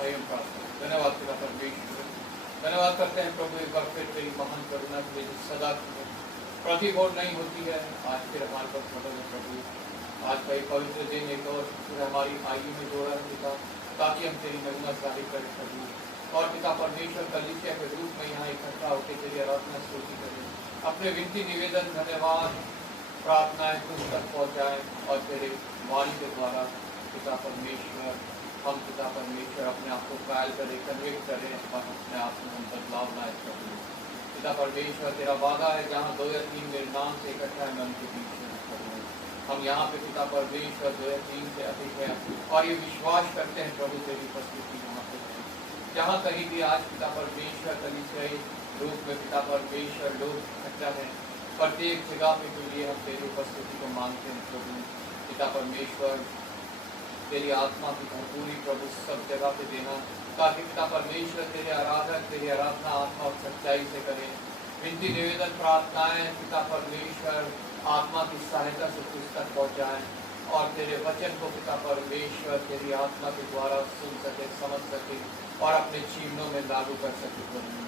भाई हम प्रार्थना करें। धन्यवाद पिता परमेश्वर, धन्यवाद करते हैं प्रभु एक बार फिर तेरी महान करुणा के लिए जो सदा प्रतिबोध नहीं होती है। आज फिर हमारे पास मदद है प्रभु। आज का एक पवित्र दिन एक और फिर हमारी आयु में जोड़ा है पिता, ताकि हम तेरी महिमा जाहिर करें प्रभु। और पिता परमेश्वर कलीसिया के रूप में यहाँ इकट्ठा होकर तेरी आराधना स्तुति करें, अपने विनती निवेदन धन्यवाद प्रार्थनाएं तुझ तक पहुँचाएं और तेरे वाणी के द्वारा पिता परमेश्वर हम पिता परमेश्वर अपने आप को ट्रायल करें, कन्विक्ट करें और अपने आप में हम बदलाव लाए प्रभु। पिता परमेश्वर तेरा वादा है जहाँ 2 या 3 मेरे नाम से इकट्ठा है मैं उनके बीच में प्रभु। हम यहाँ पे पिता परमेश्वर 2 या 3 से अधिक है और ये विश्वास करते हैं प्रभु तेरी उपस्थिति यहाँ पे है। जहाँ कहीं भी आज पिता परमेश्वर कलीसियाई रूप में पिता परमेश्वर लोग इकट्ठा है, प्रत्येक जगह पे के लिए हम तेरी उपस्थिति को मांगते हैं प्रभु। पिता परमेश्वर तेरी आत्मा की भरपूरी प्रभु सब जगह पे देना, ताकि पिता परमेश्वर तेरे आराधक तेरी आराधना आत्मा और सच्चाई से करें। विनती निवेदन प्रार्थनाएं पिता परमेश्वर आत्मा की सहायता से तुझ तक पहुँचाएँ और तेरे वचन को पिता परमेश्वर तेरी आत्मा के द्वारा सुन सके, समझ सके और अपने जीवनों में लागू कर सके प्रभु।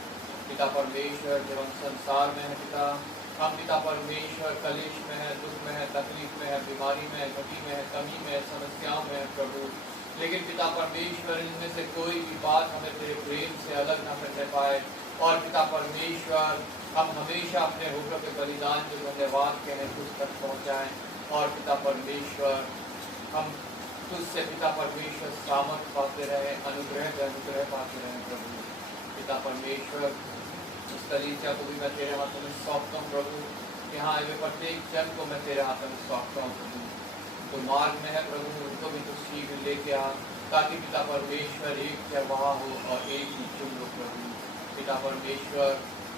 पिता परमेश्वर जब हम संसार में है पिता, हम पिता परमेश्वर कलेश में है, दुख में है, तकलीफ में है, बीमारी में है, घटी में है, कमी में है, समस्याओं में है प्रभु, लेकिन पिता परमेश्वर इनमें से कोई भी बात हमें तेरे प्रेम से अलग न करने पाए। और पिता परमेश्वर हम हमेशा अपने होठों के बलिदान के धन्यवाद कहें तुझ तक पहुँचाएँ और पिता परमेश्वर हम तुझसे पिता परमेश्वर सामर्थ पाते रहे, अनुग्रह पाते रहे प्रभु। पिता परमेश्वर उस कलीसिया को भी मैं तेरे हाथों में सौंपता हूँ प्रभु। यहाँ आए हुए प्रत्येक जन को मैं तेरे हाथों में सौंपता हूँ प्रभु। तो मार्ग में है प्रभु उनको भी तो शीघ्र लेके आ, ताकि पिता परमेश्वर एक चरवाहा हो और एक ही चुन लो प्रभु। पिता परमेश्वर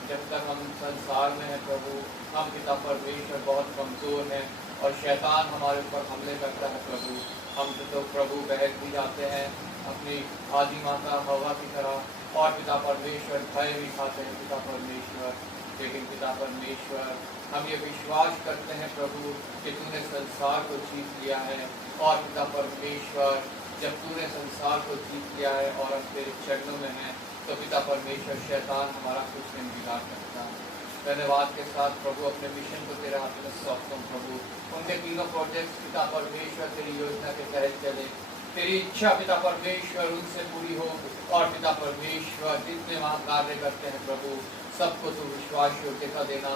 जब तक हम संसार में हैं प्रभु, हम पिता परमेश्वर बहुत कमज़ोर हैं और शैतान हमारे ऊपर हमले करता है प्रभु। हम तो प्रभु बहक भी जाते हैं अपनी आदि माता हवा की तरह और पिता परमेश्वर भय भी खाते हैं पिता परमेश्वर। लेकिन पिता परमेश्वर हम ये विश्वास करते हैं प्रभु कि तूने संसार को जीत लिया है और पिता परमेश्वर जब तूने संसार को जीत लिया है और हम तेरे चरणों में हैं तो पिता परमेश्वर शैतान हमारा कुछ नहीं बिगाड़ सकता। धन्यवाद के साथ प्रभु अपने मिशन को तेरे हाथ में सौंपता हूँ प्रभु। उनके तीनों प्रोजेक्ट्स पिता परमेश्वर तेरी योजना के तहत चले, तेरी इच्छा पिता परमेश्वर उनसे पूरी हो और पिता परमेश्वर जितने वहाँ कार्य करते हैं प्रभु सबको तो विश्वास योग्यता देना,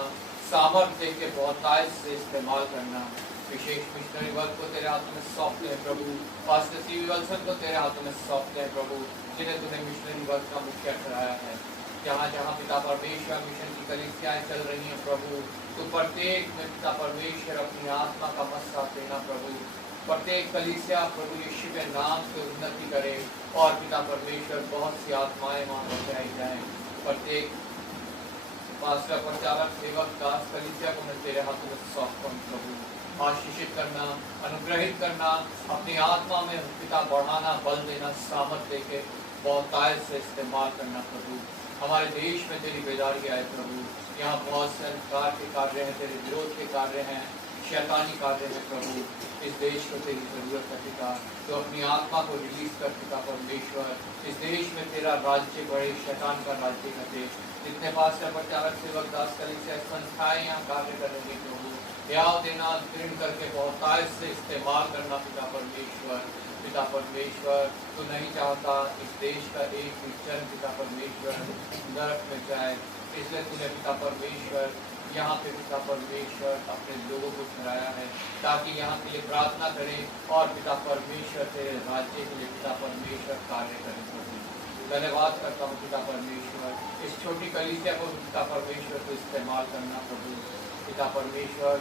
सामर्थ्य दे के बहुतायत से इस्तेमाल करना। विशेष मिशनरी वर्क को तेरे हाथों में सौंपते हैं प्रभु, पास्टर सीवी विल्सन को तेरे हाथों में सौंपते हैं प्रभु, जिन्हें तूने मिशनरी वर्क का मुखिया ठहराया है। जहाँ जहाँ पिता परमेश्वर मिशन की कलीसियाएँ चल रही हैं प्रभु, तो प्रत्येक में पिता परमेश्वर अपनी आत्मा का मस्सा देना प्रभु। प्रत्येक कलीसिया प्रभु यीशु के नाम से उन्नति करे और पिता परमेश्वर बहुत सी आत्माएं वहाँ पहुँचाई जाएँ। प्रत्येक पास्टर प्रचारक सेवक दास कलीसिया को मैं तेरे हाथों में सौंपता हूँ प्रभु। आशीषित करना, अनुग्रहित करना, अपनी आत्मा में पिता बढ़ाना, बल देना, सामर्थ देके बहुतायत से इस्तेमाल करना प्रभु। हमारे देश में तेरी बेदारी आए प्रभु। यहाँ बहुत से अंधकार के कार्य हैं, तेरे विरोध के कार्य हैं, शैतानी कार्य है प्रभु। इस देश को तेरी जरूरत है पिता, तो अपनी आत्मा को रिलीज कर पिता परमेश्वर। इस देश में तेरा राज्य बढ़े, शैतान का राज्य घटे। जितने पास्टर प्रचारक सेवक दास कलीसिया संस्थाएं यहाँ कार्य कर रही प्रभु, याव देना, दृढ़ करके बहुतायत से इस्तेमाल करना पिता परमेश्वर। पिता परमेश्वर तो नहीं चाहता इस देश का एक भी जन पिता परमेश्वर नरक में जाए, इसलिए तूने पिता परमेश्वर यहाँ पे पिता परमेश्वर अपने लोगों को ठहराया है ताकि यहाँ के लिए प्रार्थना करें और पिता परमेश्वर तेरे राज्य के लिए पिता परमेश्वर कार्य करें प्रभु। धन्यवाद करता हूँ पिता परमेश्वर, इस छोटी कलीसिया को पिता परमेश्वर को इस्तेमाल करना प्रभु। पिता परमेश्वर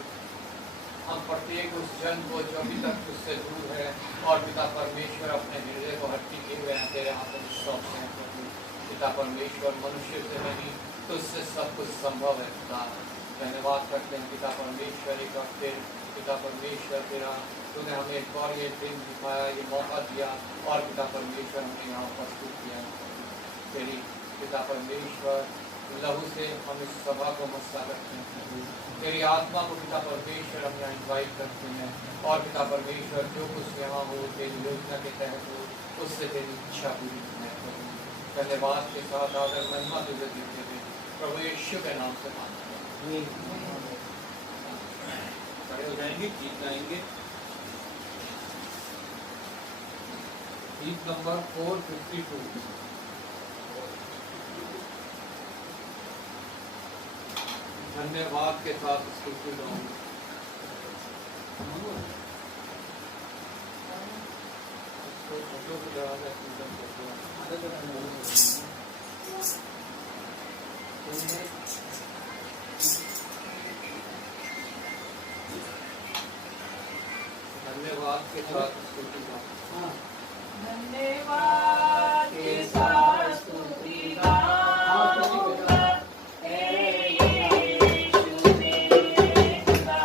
हम प्रत्येक उस जन को जो अभी तक उससे दूर है और पिता परमेश्वर अपने हृदय को हट्टी किए हुए हैं तेरे हाथों में सौंपते हैं प्रभु। पिता परमेश्वर मनुष्य से नहीं तो उससे सब कुछ संभव है पिता। धन्यवाद करते हैं पिता परमेश्वर एक बार फिर पिता परमेश्वर तेरा तूने हमें एक और ये दिन दिखाया, ये मौका दिया और पिता परमेश्वर हमने यहाँ उपस्थित किया तेरी पिता परमेश्वर लहू से हम इस सभा को मस्सा करते हैं। तेरी आत्मा को पिता परमेश्वर हम यहाँ इन्वाइट करते हैं और पिता परमेश्वर जो कुछ यहाँ हो तेरी योजना के तहत हो उससे तेरी इच्छा पूरी है। धन्यवाद के साथ आदर महिमा तुझे देते थे प्रभु यीशु के नाम से मांगते हैं। खड़े हो जाएंगे, गीत गाएंगे। गीत नंबर 452। धन्यवाद के साथ स्तुति गाऊंगा। धन्यवाद के साथ स्तुति गाऊंगा। धन्यवाद के साथ स्तुति गाऊंगा, हे यीशु मेरे खुदा।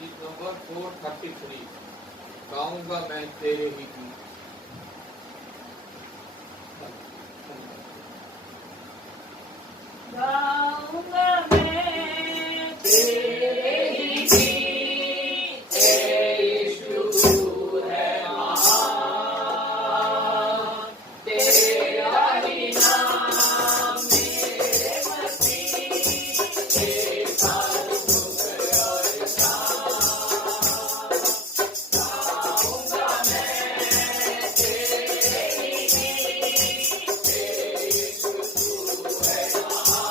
गीत नंबर 433 गाऊंगा मैं तेरे ही गीत। गाऊंगा मैं तेरे ही गीत, हे यीशु तू है महान, तेरा ही नाम मेरे मसीह, हे सर्वसुख और शान। गाऊंगा मैं तेरे ही गीत, हे यीशु तू है महान।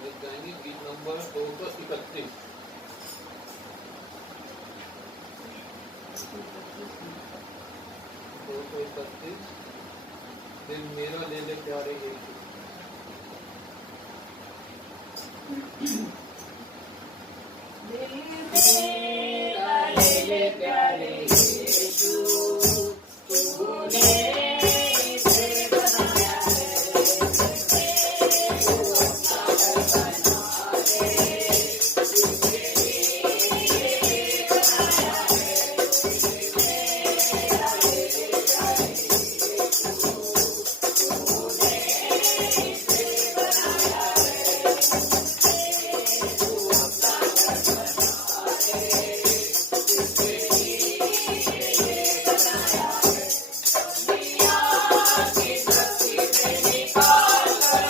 समझ जाएंगे। गीत नंबर 231। दिन मेरा ले ले प्यारे यीशु। दिल मेरा ले ले प्यारे यीशु, तूने इसे बनाया है, तू अपना घर बना ले, इसके लिए बनाया है, मेरा ले ले प्यारे यीशु, तूने इसे बनाया है, तू अपना घर बना ले, इसके लिए बनाया है, दुनिया की धरती से निकाल कर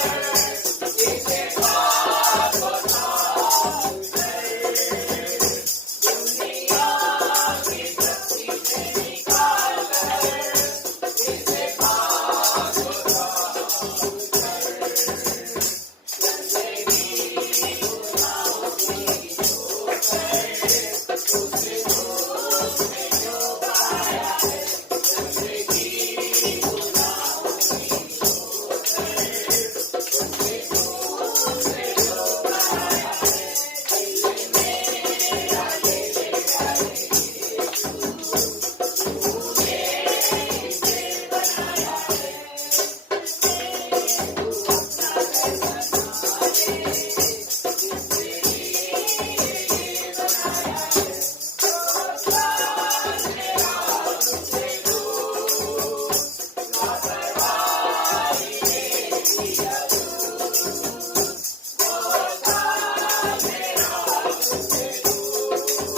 इसे पाक बना कर, दुनिया की धरती से निकाल कर इसे पाक बना कर, गंदगी गुनाहों की धोकर उसे उसने जो पाया है, गंदगी गुनाहों की धोकर उसे उसने जो पाया है, दिल मेरा ले ले प्यारे यीशु, तूने इसे बनाया है, तू अपना घर बना ले, इसके लिए बनाया है, तो प्यार मेरा तुझसे दूर, लापरवाही ने किया दूर, तो प्यार मेरा तुझसे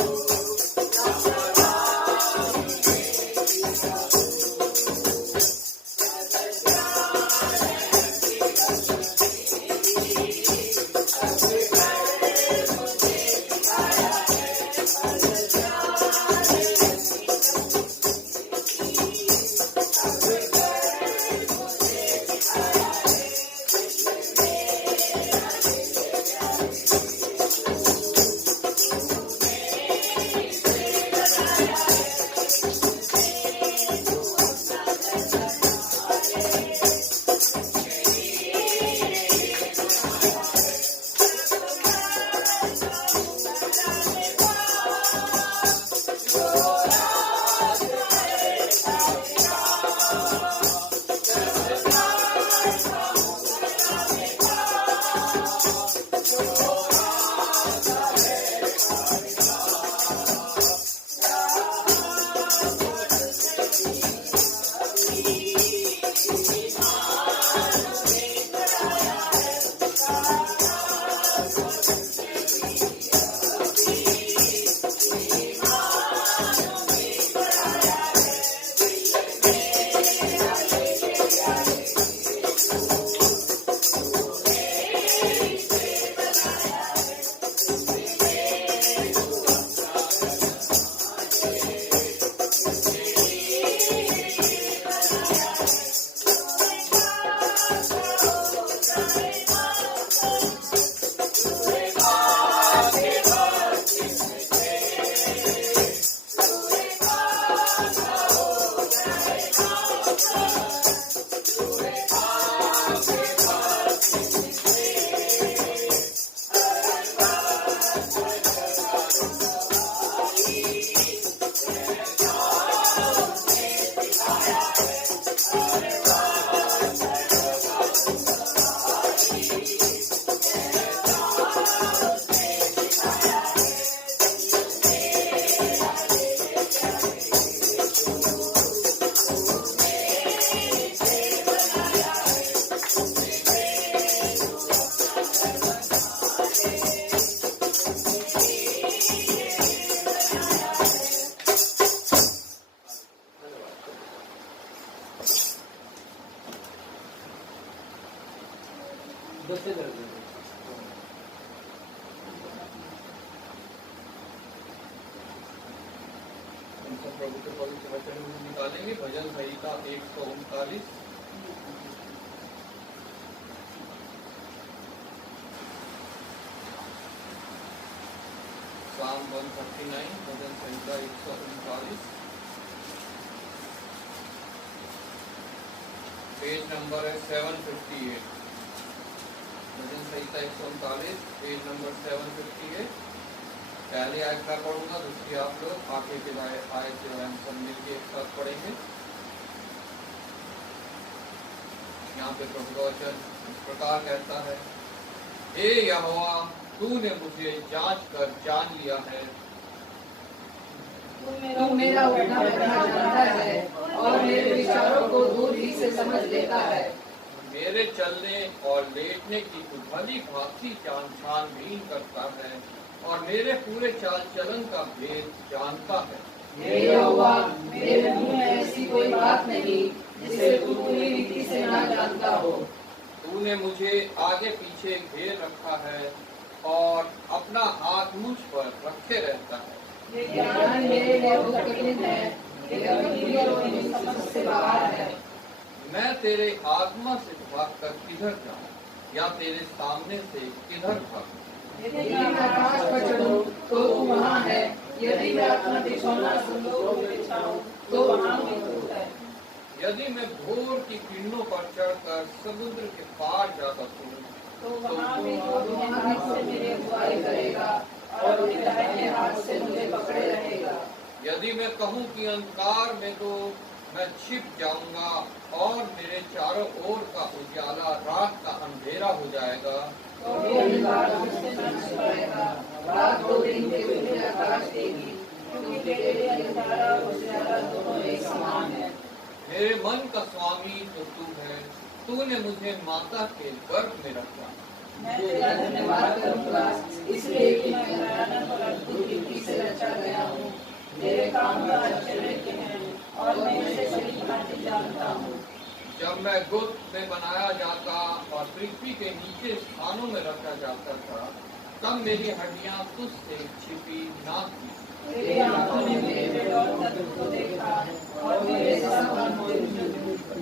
दूर, लापरवाही ने किया प्रभु के पवित्र वचन निकालेंगे। भजन संहिता 139। Psalm 139, भजन संहिता 139, पेज नंबर है 758। भजन संहिता 139, पेज नंबर 758। पहले आयत का पढ़ूंगा, दूसरी आप लोग आगे के आयत जो है हम सब मिलकर एक साथ पढ़ेंगे। यहाँ पे प्रभु का वचन इस प्रकार कहता है, हे यहोवा, तूने मुझे जांच कर जान लिया है। तू मेरा उठना बैठना जानता है और मेरे विचारों को दूर ही से समझ लेता है। मेरे चलने और लेटने की तू भली भांति छानबीन करता है और मेरे पूरे चाल चलन का भेद जानता है। हे यहोवा, मेरे मुंह में ऐसी कोई बात नहीं जिसे तू पूरी रीति से ना जानता हो। तूने मुझे आगे पीछे घेर रखा है और अपना हाथ मुझ पर रखे रहता है। ये ज्ञान मेरे लिए बहुत कठिन है, यह मेरी समझ से बाहर है। मैं तेरे आत्मा से भागकर किधर जाऊं या तेरे सामने से किधर भागूं? यदि मैं आकाश पर चढ़ूं तो तू वहाँ है, यदि मैं अपना बिछौना संदूक में बिछाऊं तो वहाँ भी तू है। यदि मैं भोर की किरणों पर चढ़कर समुद्र के पार जा सकूं तो वहाँ भी तू अपने हाथ से मेरी अगुवाई करेगा और अपने दाहिने हाथ से मुझे पकड़े रहेगा। यदि मैं कहूँ कि अंधकार में तो मैं छिप जाऊंगा और मेरे चारों ओर का उजाला रात का अंधेरा हो जाएगा, तो भी अंधकार मुझसे न छिपाएगा। रात को दिन के खुले आकाश देगी, क्योंकि तेरे लिए अंधकार और उजाला दोनों एक समान है। मेरे मन का स्वामी तो तू है, तूने मुझे माता के गर्भ में रखा। मैं तेरा धन्यवाद करूंगा, इसलिए कि मैं भयानक और अद्भुत रीति से रचा गया हूँ। तेरे काम का आश्चर्य है और मैं इसे सही भांति जानता हूँ। जब मैं गुप्त में बनाया जाता और पृथ्वी के नीचे स्थानों में रखा जाता था, तब मेरी हड्डियां तुझसे छिपी ना थी। तेरी आंखों ने मेरे पेट और तत्व को देखा और मेरे सब अंग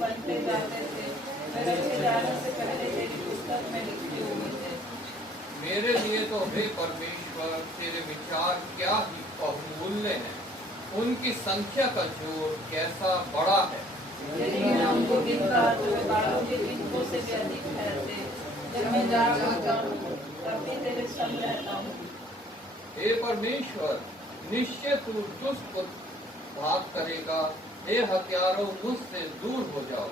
बनते जाते थे। मैं रचे जाने से पहले तेरी पुस्तक में लिखे हुए थे। मेरे लिए तो हे परमेश्वर, तेरे विचार क्या ही बहुमूल्य हैं, उनकी संख्या का जोड़ कैसा बड़ा है। यदि मैं उनको गिनता तो वे बालों के गिनतों से भी अधिक ठहरते। जब मैं जागता हूँ तब भी तेरे संग रहता हूँ। हे परमेश्वर, निश्चय तू दुष्ट को भाग करेगा। हे हत्यारों, मुझसे दूर हो जाओ।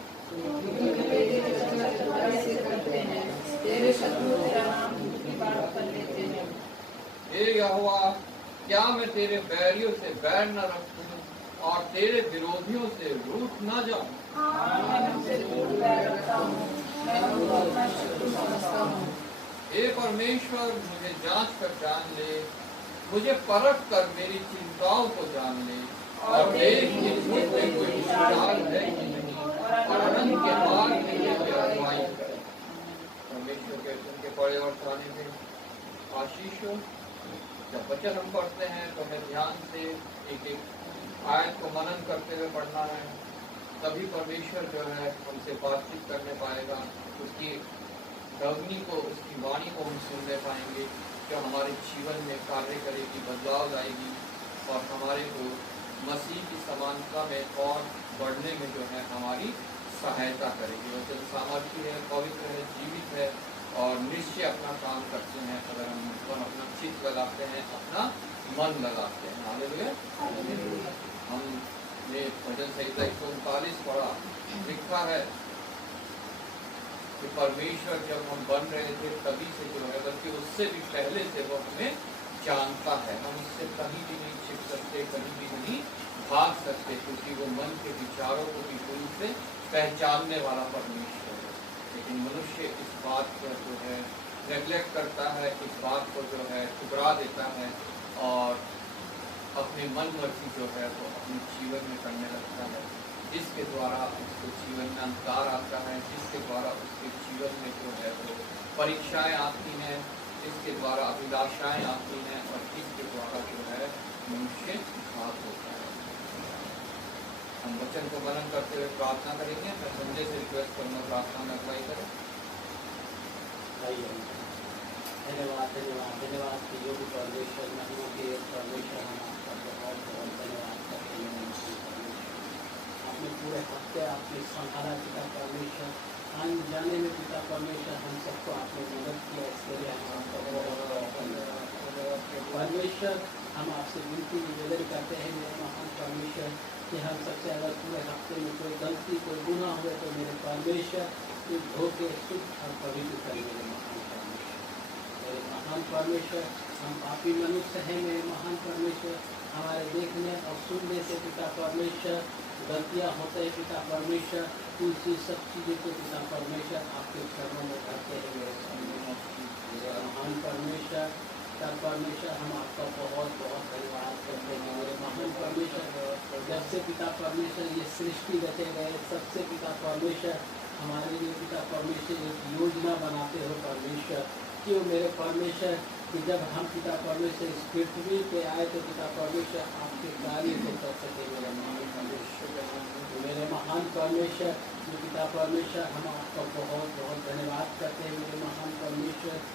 तेरे शत्रु तेरा नाम की बात कर लेते हैं। हे यहोवा, क्या मैं तेरे बैरियों से बैर न रखूं और तेरे विरोधियों से रूठ न जाऊं? मैं उनसे दूर बैर रखता हूँ, मैं उनको अपना शत्रु समझता हूँ। हे परमेश्वर, मुझे जांच कर जान ले, मुझे परख कर मेरी चिंताओं को जान ले और देख कि मुझ में कोई विचार है कि नहीं और अनंत के मार्ग में मेरी अगुवाई करे। परमेश्वर के वचन के पढ़े और सुनाने में आशीष हो। जब वचन हम पढ़ते हैं तो हमें ध्यान से एक एक आयत को मनन करते हुए पढ़ना है, तभी परमेश्वर जो है हमसे बातचीत करने पाएगा। उसकी ध्वनि को, उसकी वाणी को हम सुनने पाएंगे, जो हमारे जीवन में कार्य करेगी, बदलाव लाएगी और हमारे को मसीह की समानता में और बढ़ने में जो है हमारी सहायता करेगी। वचन सामर्थ्य है, पवित्र है, जीवित है और निश्चय अपना काम करते हैं अगर हम अपना चित्त लगाते हैं, अपना मन लगाते हैं। हालेलुया। हमने भजन संहिता 139 पढ़ा, लिखा है कि परमेश्वर जब हम बन रहे थे तभी से जो है, बल्कि उससे भी पहले से वो हमें जानता है। हम उससे कहीं भी नहीं छिप सकते, कहीं भी नहीं भाग सकते, क्योंकि वो मन के विचारों को भी पूरी से पहचानने वाला परमेश्वर है। लेकिन मनुष्य इस बात को जो है नेग्लेक्ट करता है, इस बात को जो है ठुकरा देता है और अपनी मन मर्जी जो है वो अपने जीवन में करने लगता है, जिसके द्वारा उसके जीवन में अंधकार आता है, जिसके द्वारा उसके जीवन में जो है वो परीक्षाएं आती हैं, जिसके द्वारा अभिलाषाएं आती हैं और जिसके द्वारा जो है मनुष्य घात होता है। हम वचन को मनन करते हुए प्रार्थना करेंगे। मैं संजय से रिक्वेस्ट करूँगा प्रार्थना में अगुवाई करें। धन्यवाद धन्यवाद धन्यवाद कि योग्य परमेश्वर महिमा के परमेश्वर हम आपका बहुत बहुत धन्यवाद करते हैं मेरे महान परमेश्वर। आपने पूरे हफ्ते आपने संभाला पिता परमेश्वर, आने जाने में पिता परमेश्वर हम सबको आपने मदद किया, इसके लिए हम आपका बहुत बहुत धन्यवाद परमेश्वर। हम आपसे विनती निवेदन करते हैं मेरे महान परमेश्वर कि हम सबसे अगर पूरे हफ्ते में कोई गलती कोई गुनाह हुए तो मेरे परमेश्वर इस धोखे शुद्ध और पवित्र कर मेरे महान परमेश्वर। मेरे महान परमेश्वर हम पापी मनुष्य हैं मेरे महान परमेश्वर, हमारे देखने और सुनने से पिता परमेश्वर गलतियाँ होते हैं पिता परमेश्वर, उनकी सब चीज़ों को पिता परमेश्वर आपके चरणों में करते हैं मेरे महान परमेश्वर। तब परमेश्वर हम आपका बहुत बहुत धन्यवाद करते हैं मेरे महान परमेश्वर। जब से पिता परमेश्वर ये सृष्टि रचे गए सबसे पिता परमेश्वर हमारे लिए पिता परमेश्वर एक योजना बनाते हो परमेश्वर, क्यों मेरे परमेश्वर कि जब हम पिता परमेश्वर इस पृथ्वी पे आए तो पिता परमेश्वर आपके कार्य को कर सके मेरे महान परमेश्वर। मेरे महान परमेश्वर जो पिता परमेश्वर हम आपका बहुत बहुत धन्यवाद करते हैं मेरे महान परमेश्वर।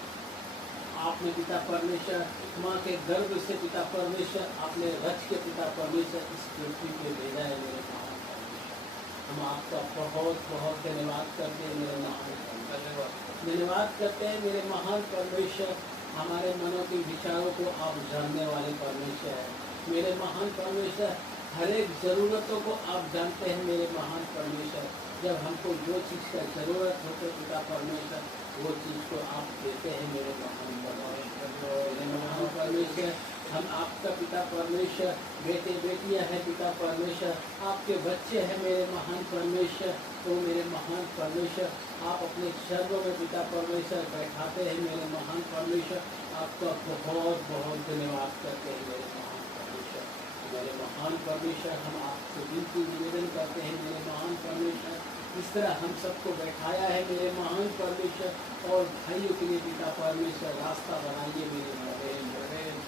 आपने पिता परमेश्वर माँ के गर्भ से पिता परमेश्वर आपने रच के पिता परमेश्वर इस पृथ्वी पे भेजा है मेरे महान परमेश्वर। हम आपका बहुत बहुत धन्यवाद करते हैं मेरे महान परमेश्वर। धन्यवाद करते हैं मेरे महान परमेश्वर, हमारे मनों के विचारों को आप जानने वाले परमेश्वर है मेरे महान परमेश्वर। हर एक ज़रूरतों को आप जानते हैं मेरे महान परमेश्वर। जब हमको जो चीज़ का ज़रूरत होता है पिता परमेश्वर वो चीज़ को आप देते हैं मेरे महान परमेश्वर। मेरे महान परमेश्वर हम आपका पिता परमेश्वर बेटे बेटियां हैं पिता परमेश्वर, आपके बच्चे हैं मेरे महान परमेश्वर। तो मेरे महान परमेश्वर आप अपने चरणों में पिता परमेश्वर बैठाते हैं मेरे महान परमेश्वर। आपका बहुत बहुत धन्यवाद करते हैं मेरे महान परमेश्वर। मेरे महान परमेश्वर हम आपसे विनती निवेदन करते हैं मेरे महान परमेश्वर, इस तरह हम सबको बैठाया है मेरे महान परमेश्वर, और भाइयों के लिए पिता परमेश्वर रास्ता बनाइए मेरे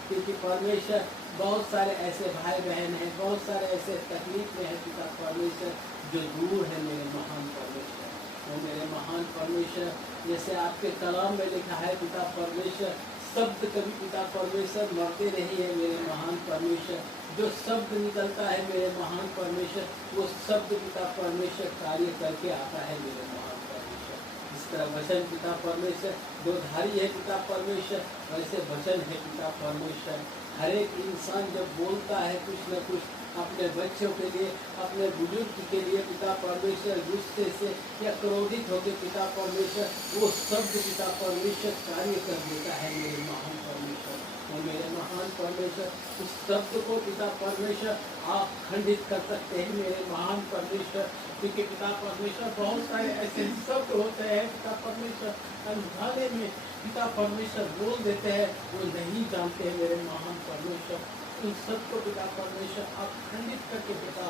क्योंकि परमेश्वर बहुत सारे ऐसे भाई बहन हैं, बहुत सारे ऐसे तकलीफ में हैं पिता परमेश्वर जो दूर है मेरे महान परमेश्वर। तो मेरे महान परमेश्वर जैसे आपके कलाम में लिखा है पिता परमेश्वर, शब्द कभी पिता परमेश्वर मरते नहीं है मेरे महान परमेश्वर। जो शब्द निकलता है मेरे महान परमेश्वर वो शब्द पिता परमेश्वर कार्य करके आता है मेरे महान परमेश्वर। इस तरह वचन पिता परमेश्वर दो धारी है पिता परमेश्वर, वैसे वचन है पिता परमेश्वर। हर एक इंसान जब बोलता है कुछ न कुछ अपने बच्चों के लिए, अपने बुजुर्ग के लिए पिता परमेश्वर गुस्से से या क्रोधित होकर पिता परमेश्वर वो शब्द पिता परमेश्वर कार्य कर देता है मेरे महान परमेश्वर। और मेरे महान परमेश्वर उस शब्द को पिता परमेश्वर आप खंडित कर सकते हैं मेरे महान परमेश्वर, क्योंकि पिता परमेश्वर बहुत सारे ऐसे शब्द होते हैं पिता परमेश्वर अनजाने में पिता परमेश्वर बोल देते हैं, वो नहीं जानते हैं मेरे महान परमेश्वर। उन सबको पिता परमेश्वर आप खंडित करके पिता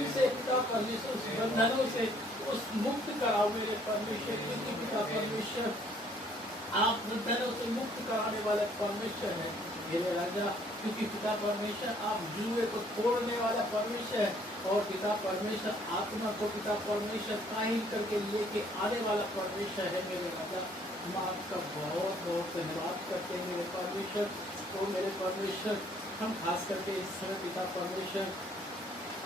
इसे पिता परमेश्वर उस बंधनों से उस मुक्त कराओ मेरे परमेश्वर, क्योंकि पिता परमेश्वर आप बंधनों से मुक्त कराने वाले परमेश्वर है मेरे राजा। क्योंकि पिता परमेश्वर आप जुए को तोड़ने वाला परमेश्वर है, और पिता परमेश्वर आत्मा को पिता परमेश्वर काहिल करके लेके आने वाला परमेश्वर है मेरे राजा। हम आपका बहुत बहुत धन्यवाद करते हैं मेरे परमेश्वर। तो मेरे परमेश्वर हम खास करके इस समय पिता परमेश्वर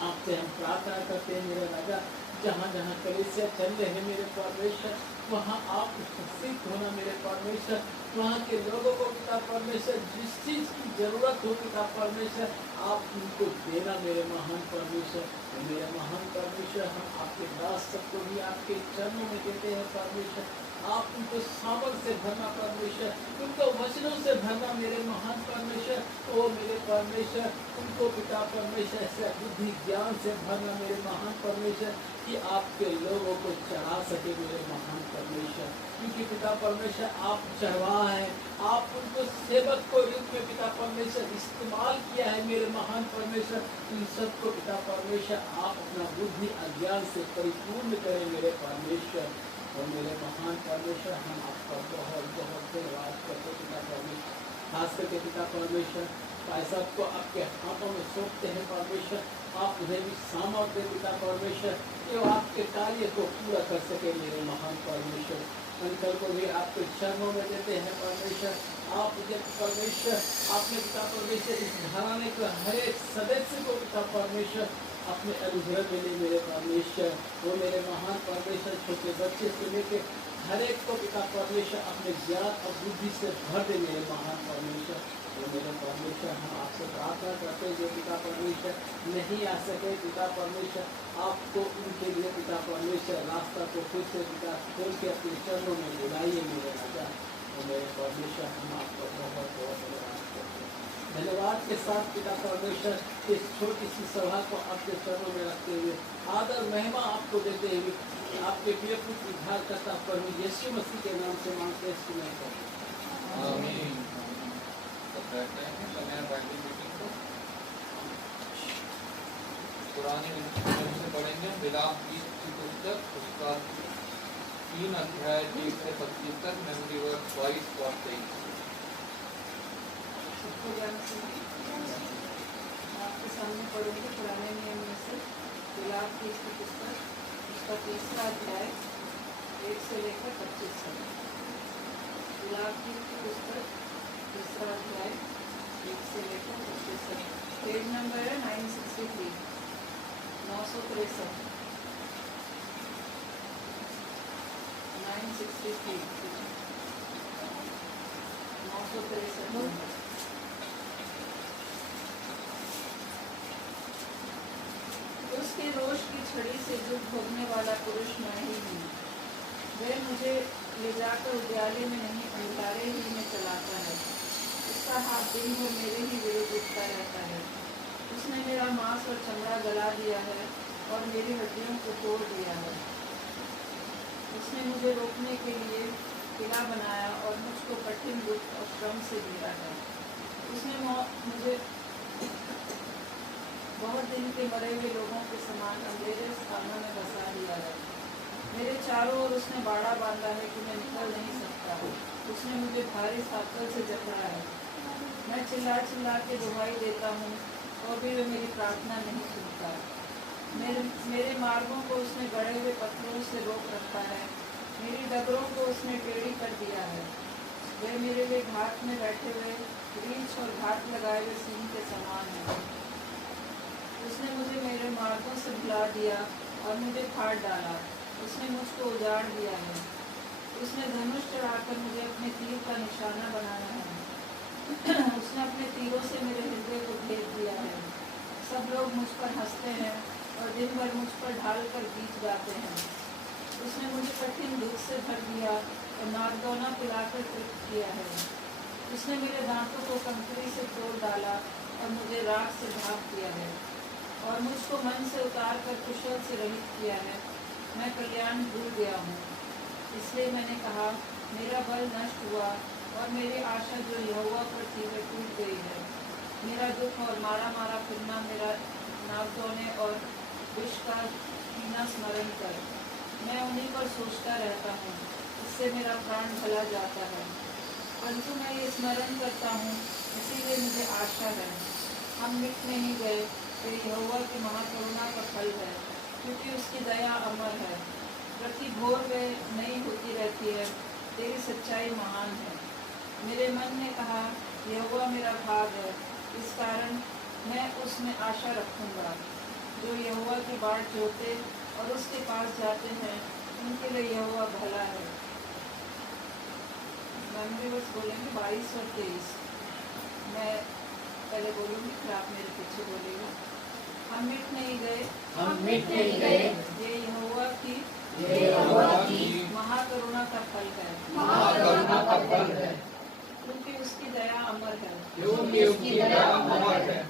आपसे हम प्रार्थना करते हैं मेरे राजा, जहाँ जहाँ कलीसिया चल रहे हैं मेरे परमेश्वर वहाँ आप उपस्थित होना मेरे परमेश्वर। वहाँ के लोगों को पिता परमेश्वर जिस चीज़ की जरूरत हो पिता परमेश्वर आप उनको देना मेरे महान परमेश्वर। मेरे महान परमेश्वर हम आपके दास सबको भी आपके चरणों में देते हैं परमेश्वर। आप उनको सामर्थ से भरना परमेश्वर, उनको वचनों से भरना मेरे महान परमेश्वर। ओ मेरे परमेश्वर उनको पिता परमेश्वर से बुद्धि ज्ञान से भरना मेरे महान परमेश्वर, कि आपके लोगों को चढ़ा सके मेरे महान परमेश्वर। क्योंकि पिता परमेश्वर आप चढ़वा है, आप उनको सेवक को युग में पिता परमेश्वर इस्तेमाल किया है मेरे महान परमेश्वर। इन सबको पिता परमेश्वर आप अपना बुद्धि अज्ञान से परिपूर्ण करें मेरे परमेश्वर। और मेरे महान परमेश्वर हम आपका बहुत बहुत धन्यवाद करते पिता परमेश्वर। खास करके पिता परमेश्वर भाई साहब को आपके हाथों में सौंपते हैं परमेश्वर। आप उन्हें भी सामर्थ्य पिता परमेश्वर कि वो आपके कार्य को पूरा कर सके मेरे महान परमेश्वर। अंकल को भी आपके चरणों में देते हैं परमेश्वर। आप मुझे परमेश्वर आपने पिता परमेश्वर इस घराने के हर एक सदस्य को पिता परमेश्वर अपने अनुग्रह में ले मेरे परमेश्वर। वो मेरे महान परमेश्वर छोटे बच्चे से लेके हर एक को पिता परमेश्वर अपने ज्ञान और बुद्धि से भर दे मेरे महान परमेश्वर। वो मेरे परमेश्वर हम आपसे प्रार्थना करते हैं जो पिता परमेश्वर नहीं आ सके पिता परमेश्वर आपको उनके लिए पिता परमेश्वर रास्ता को फिर से पिता खोल के अपने चरणों में बुलाइए मेरे राजा। तो मेरे परमेश्वर हम आपको बहुत बहुत धन्यवाद करते हैं। धन्यवाद के साथ पिता परमेश्वर इस छोटी सी सभा को आपके चरणों में रखते हुए आदर महिमा आपको देते हुए आपके प्रिय पुत्र उद्धारकर्ता प्रभु यीशु मसीह के नाम से मांगते हैं सुनाई करते हैं। आमीन। तो कहते हैं समय बाइबल मीटिंग को पुराने नियम से पढ़ेंगे। विलाप गीत की पुस्तक उसका 3 अध्याय 1 से 25 तक, मेमोरी वर्स 22 और 23। सबको ज्ञान से आपके सामने पढ़ूंगी पुराने नियम में से विलाप गीत की पुस्तक उसका 3रा अध्याय 1 से लेकर 25 तक। विलाप गीत की पुस्तक 3रा अध्याय 1 से लेकर 25 तक। पेज नंबर है 963 963 963। उसके रोष की छड़ी से युद्ध भोगने वाला पुरुष मैं ही हूँ। वह मुझे ले जाकर उद्याले में नहीं अंधारे ही में चलाता है। उसका हाथ दिन भर मेरे ही विरुद्ध उठता रहता है। उसने मेरा मांस और चमड़ा गला दिया है और मेरी हड्डियों को तोड़ दिया है। उसने मुझे रोकने के लिए किला बनाया और मुझको कठिन दुख और श्रम से घेरा है। उसने मुझे बहुत दिन के मरे हुए लोगों के समान अंधेरे स्थानों में बसा दिया है। मेरे चारों ओर उसने बाड़ा बांधा है कि मैं निकल नहीं सकता। उसने मुझे भारी साकल से जकड़ा है। मैं चिल्ला चिल्ला के दुहाई देता हूँ और भी वह मेरी प्रार्थना नहीं सुनता। मेरे मार्गों को उसने गड़े हुए पत्थरों से रोक रखा है। मेरी डगरों को उसने टेढ़ी कर दिया है। वह मेरे लिए घाट में बैठे हुए रीछ और घाट लगाए हुए सिंह के समान है। उसने मुझे मेरे मार्गों से भुला दिया और मुझे फाड़ डाला। उसने मुझको उजाड़ दिया है। उसने धनुष चढ़ाकर मुझे अपने तीर का निशाना बनाया है। उसने अपने तीरों से मेरे हृदय को भेद दिया है। सब लोग मुझ पर हंसते हैं और दिन भर मुझ पर ढाल कर गीत गाते हैं। उसने मुझे कठिन दुख से भर दिया और नागदौना पिलाकर तृप्त किया है। उसने मेरे दांतों को कंकड़ी से तोड़ डाला और मुझे राख से ढाँप दिया है और मुझको मन से उतार कर कुशल से रहित किया है। मैं कल्याण भूल गया हूँ। इसलिए मैंने कहा मेरा बल नष्ट हुआ और मेरी आशा जो यहोवा पर थी वह टूट गई है। मेरा दुख और मारा मारा फिरना मेरा नागदौने और विष का पीना स्मरण कर मैं उन्हीं पर सोचता रहता हूँ। इससे मेरा प्राण भला जाता है। परंतु मैं ये स्मरण करता हूँ, इसीलिए मुझे आशा है। हम मिट नहीं गए, तो यहोवा की महाकरुणा का फल है, क्योंकि उसकी दया अमर है। प्रति भोर वे नई होती रहती है। तेरी सच्चाई महान है। मेरे मन ने कहा यहोवा मेरा भाग है, इस कारण मैं उसमें आशा रखूँगा। जो यहोवा की बाट जोते और उसके पास जाते हैं उनके लिए यहोवा भला है। मेमोरी वर्स बोलेंगे 22 और 23। मैं पहले बोलूँगी फिर आप मेरे पीछे बोलेगा। हम मिट नहीं गए, हम मिट नहीं गए, ये यहोवा की महाकरुणा का फल है, महाकरुणा का फल है, क्योंकि उसकी दया अमर है। क्योंकि उसकी दया अमर है।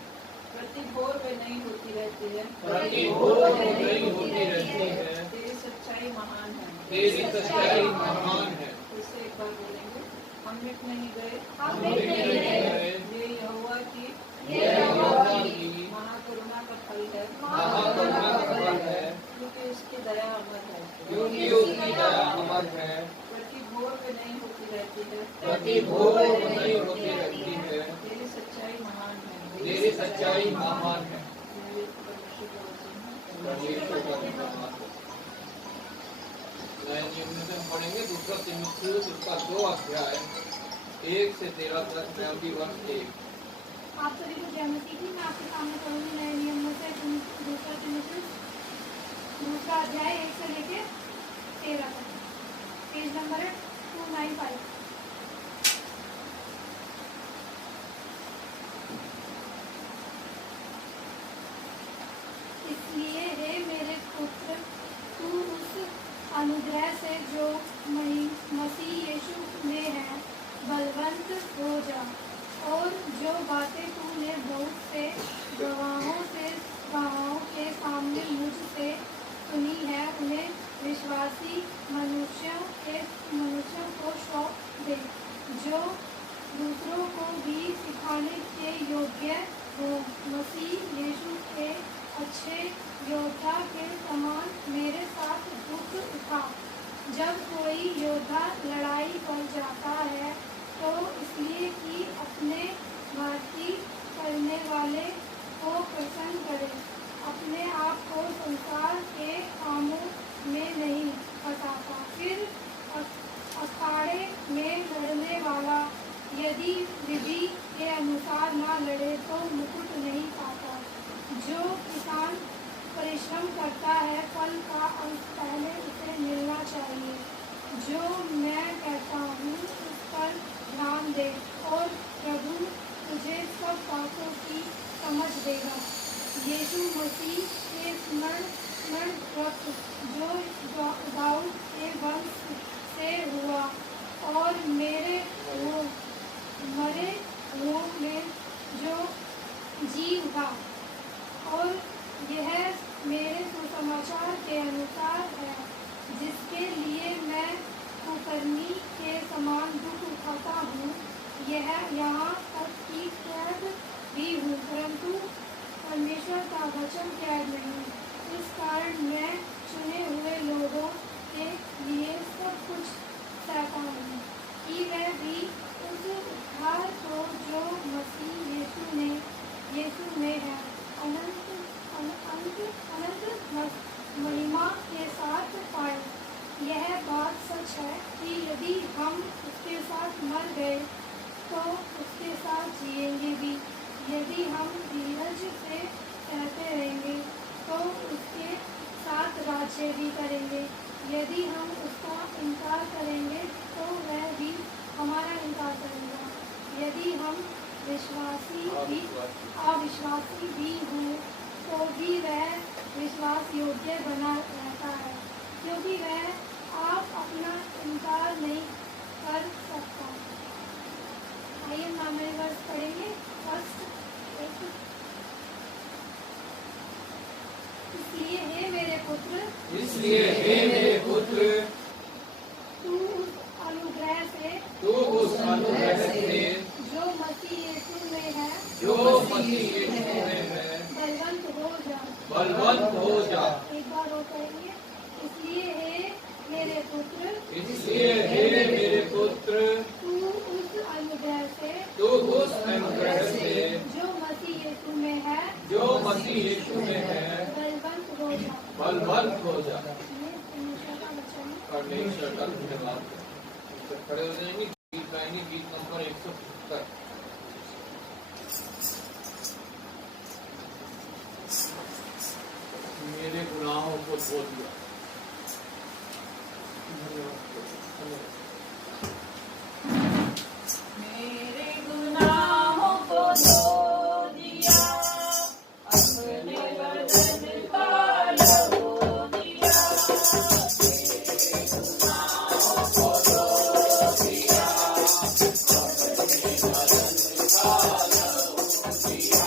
प्रति भोर वे नई होती रहती है, प्रति भोर वे नई होती रहती है। तेरी सच्चाई महान है, तेरी सच्चाई महान है। इससे एक बार बोलेंगे, हम मिट नहीं गए, हम मिट नहीं गए, ये यहोवा की महाकरुणा का फल है, महाकरुणा का फल है, क्योंकि उसकी दया अमर है। क्योंकि उसकी दया अमर है। प्रति भोर वे नई होती रहती है, प्रति भोर वे नई होती रहती है। तेरी सच्चाई महान है, तेरी सच्चाई महान है। मेरे परमेश्वर का वचन है। परमेश्वर का धन्यवाद हो। नए नियम में से हम पढ़ेंगे दूसरा तीमुथियुस उसका 2 अध्याय 1 से 13 तक में अभी वर्ष 1। आप सभी को जय मसीह की। मैं आपके सामने पढ़ूंगी नए नियम में से दूसरा तीमुथियुस दूसरा अध्याय 1 से लेके 13 तक। पेज नंबर है 295। इसलिए हे मेरे पुत्र, तू उस अनुग्रह से जो मसीह यीशु में है बलवंत हो जा, और जो बातें तूने बहुत से गवाहों के सामने मुझसे सुनी है उन्हें विश्वासी मनुष्यों को सौंप दे, जो दूसरों को भी सिखाने के योग्य हो। मसीह यीशु के अच्छे योद्धा के समान मेरे साथ दुख उठा। जब कोई योद्धा लड़ाई पर जाता है तो इसलिए कि अपने भर्ती करने वाले को प्रसन्न करे, अपने आप को संसार के कामों में नहीं फंसाता। फिर अखाड़े में लड़ने वाला यदि विधि के अनुसार ना लड़े तो मुकुट नहीं पाता। जो किसान परिश्रम करता है फल का अंश पहले उसे मिलना चाहिए। जो मैं कहता हूँ उस पर ध्यान दे और प्रभु तुझे सब बातों की समझ देगा। यीशु मसीह के स्मरण रख, जो दाऊद के वंश से हुआ और मरे हुओं में जो जी उठा, और यह मेरे सुसमाचार के अनुसार है, जिसके लिए मैं कुकर्मी के समान दुख उठाता हूँ। यह यहाँ तक कि कैद भी हूँ, परंतु परमेश्वर का वचन कैद नहीं। इस कारण मैं चुने हुए लोगों के लिए सब कुछ सहता हूँ, कि वह भी उस उद्धार को जो मसीह यीशु में है अनंत महिमा के साथ पाए। यह बात सच है कि यदि हम उसके साथ मर गए तो उसके साथ जिएंगे भी। यदि हम धीरज से सहते रहेंगे तो उसके साथ राज्य भी करेंगे। यदि हम उसका इनकार करेंगे तो वह भी हमारा इनकार करेगा। यदि हम अविश्वासी भी हों तो भी वह विश्वास योग्य बना रहता है, क्योंकि वह आप अपना इनकार नहीं कर सकता। आइए हम हमारे वर्ष पढ़ेंगे। फर्स्ट, इसलिए हे मेरे पुत्र, तू उस अनुग्रह से जो मसीह यीशु में है बलवंत हो जा। एक बार और कहेंगे। इसलिए हे मेरे पुत्र, तू उस अनुग्रह से जो मसीह यीशु में है बलवंत हो जा। ये परमेश्वर का वचन है। परमेश्वर का धन्यवाद। खड़े हो जाएंगे। गीत गाएंगे, गीत नंबर 170। मेरे गुनाहों को धो दिया। मेरे गुनाहों को धो दिया, अपने बदन का लहू दिया। मेरे गुनाहों को धो दिया, अपने बदन का लहू दिया।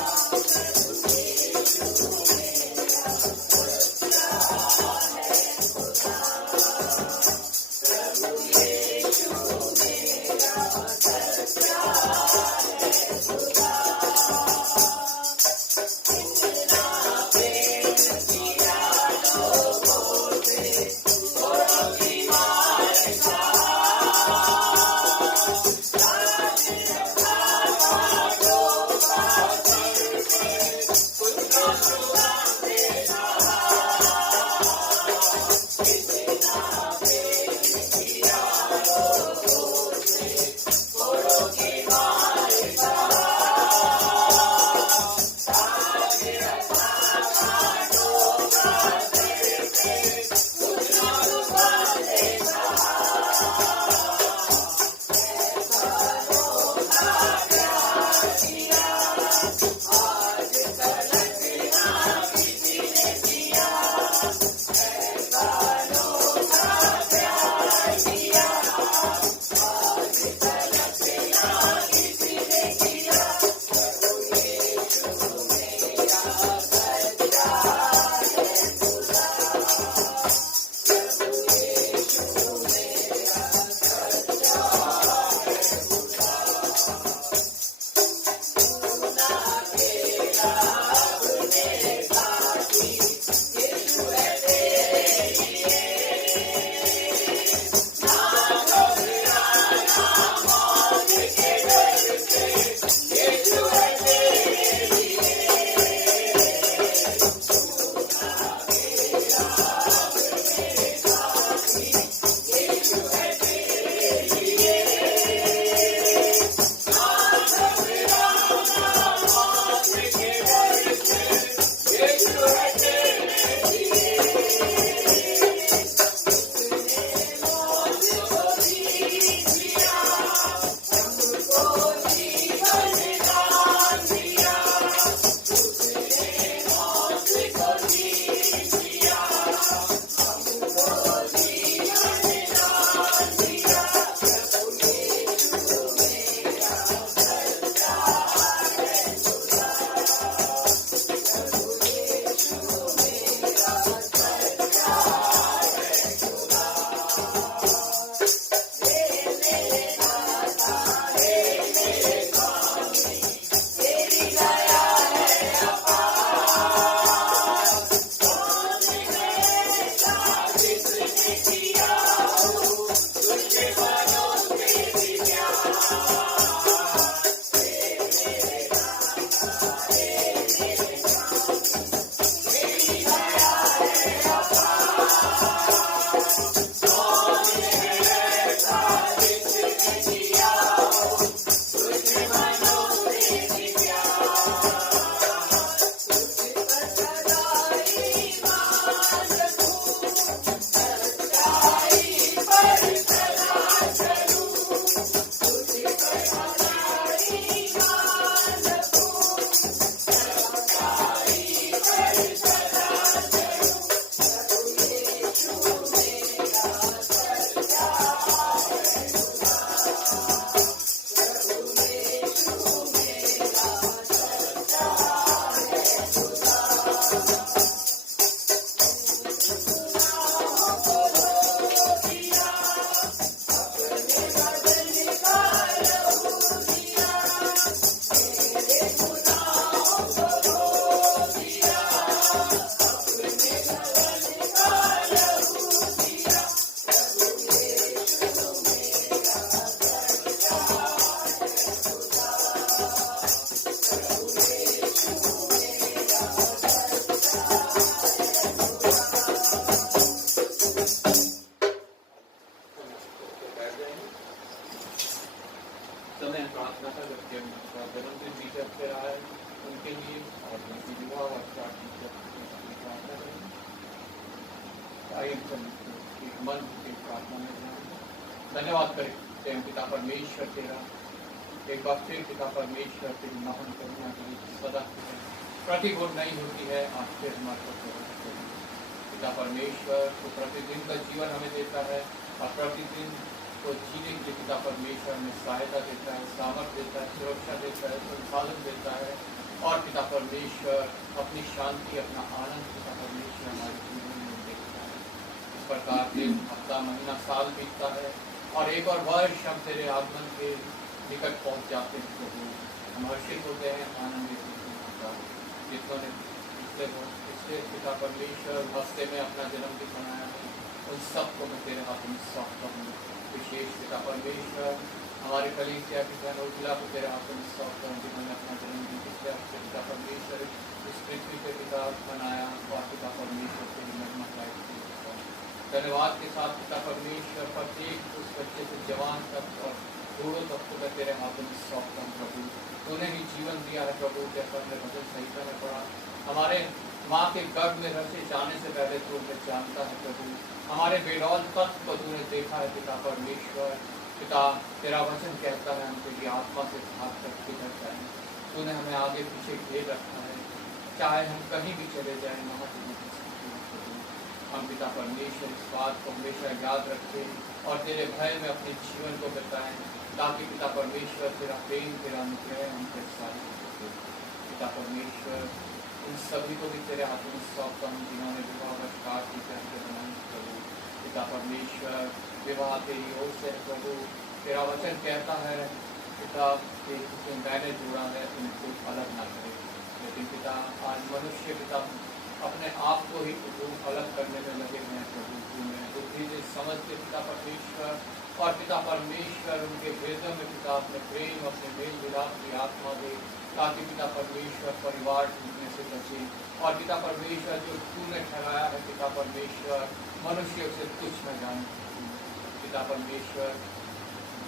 जबकि उनका जन्मदिन बीते हफ्ते रहा है, उनके लिए और उनकी विवाह वर्षगांठ बीते हफ्ते की प्रार्थना करेंगे। आइए हम सब एक मन की प्रार्थना में जाएंगे। धन्यवाद करें तेरे पिता परमेश्वर तेरा, एक बार फिर पिता परमेश्वर तेरी महान करुणा के लिए सदा प्रतिबोध नहीं होती है, आप फिर हमारे पर पिता परमेश्वर को प्रतिदिन का जीवन हमें देता है और प्रतिदिन को जीने के लिए पिता परमेश्वर हमें सहायता देता है, सामर्थ्य देता है, सुरक्षा देता है, संसाधन देता है और पिता परमेश्वर अपनी शांति, अपना आनंद पिता परमेश्वर हमारे जीवन में देता है। इस प्रकार से हफ्ता, महीना, साल बीतता है और एक और वर्ष हम तेरे आगमन के निकट पहुंच जाते हैं प्रभु। हम हर्षित होते हैं, आनंदित होते हैं। जितनों ने पिछले पिता परमेश्वर हफ्ते में अपना जन्मदिन मनाया है, उन सबको मैं तेरे हाथों में सौंपता हूँ। विशेष पिता परमेश्वर हमारे कलीसिया की बहन उर्मिला को तेरे हाथों में सौंपता हूँ, जिन्होंने अपना जन्मदिन पिछले हफ्ते पिता परमेश्वर इस पृथ्वी के पिता मनाया और पिता परमेश्वर तेरी महिमा गायब की। धन्यवाद के साथ पिता परमेश्वर प्रत्येक उस बच्चे से जवान तक और बूढ़ों तक को मैं तेरे हाथों में सौंपता हूँ प्रभु। तूने ही जीवन दिया है प्रभु, जैसा हमने भजन संहिता में पढ़ा। हमारे माँ के गर्भ में रचे जाने से पहले तू उन्हें जानता है प्रभु। हमारे बेडौल तत्व को तूने देखा है पिता परमेश्वर। पिता तेरा वचन कहता है हम तेरी आत्मा से भाग कर किधर जाएं। तूने हमें आगे पीछे घेर रखा है, चाहे हम कहीं भी चले जाएं वहाँ तुझे हम पिता परमेश्वर इस बात को हमेशा याद रखें और तेरे भय में अपने जीवन को बिताएं, ताकि पिता परमेश्वर तेरा प्रेम, तेरा अनुग्रह हम पर सारी हो। पिता परमेश्वर इन सभी को भी तेरे हाथों में सौंपता हूँ, जिन्होंने विवाह वर्षगांठ की तरह बनाई प्रभु। पिता परमेश्वर विवाह तेरी ओर से प्रभु, तेरा वचन कहता है पिता जिसे मैंने जोड़ा है उनको अलग ना करे। लेकिन पिता आज मनुष्य पिता अपने आप को ही अलग करने में लगे हैं प्रभु। तुम्हें बुद्धि से समझ के पिता परमेश्वर और पिता परमेश्वर उनके हृदय में पिता अपने प्रेम, अपने मेल मिलाप की आत्मा दे, ताकि पिता परमेश्वर परिवार टूटने से बचे और पिता परमेश्वर जो तूने ठहराया है पिता परमेश्वर मनुष्य से कुछ न जाने। पिता परमेश्वर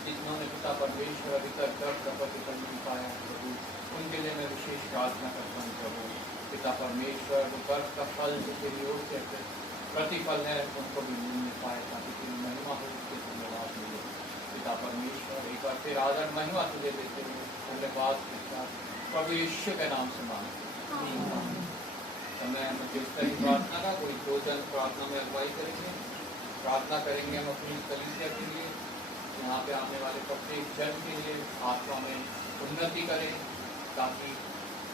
जिन्होंने पिता परमेश्वर अभी तक गर्भ का प्रतिफल नहीं पाया प्रभु, उनके लिए मैं विशेष प्रार्थना करता हूँ प्रभु। पिता परमेश्वर वो गर्भ का फल जो तेरी ओर से प्रतिफल है उनको भी मिल पाए, ताकि तेरी महिमा हो, उसके धन्यवाद मिले। पिता परमेश्वर एक बार फिर आदर महिमा तुझे देते हुए धन्यवाद के साथ प्रभु यीशु के नाम से मांगते हैं। समय मध्यस्थता की प्रार्थना का कोई दो जन प्रार्थना में अगुवाई करेंगे। प्रार्थना करेंगे हम अपनी कलीसिया के लिए, यहाँ पे आने वाले प्रत्येक जन के लिए आत्मा में उन्नति करें, ताकि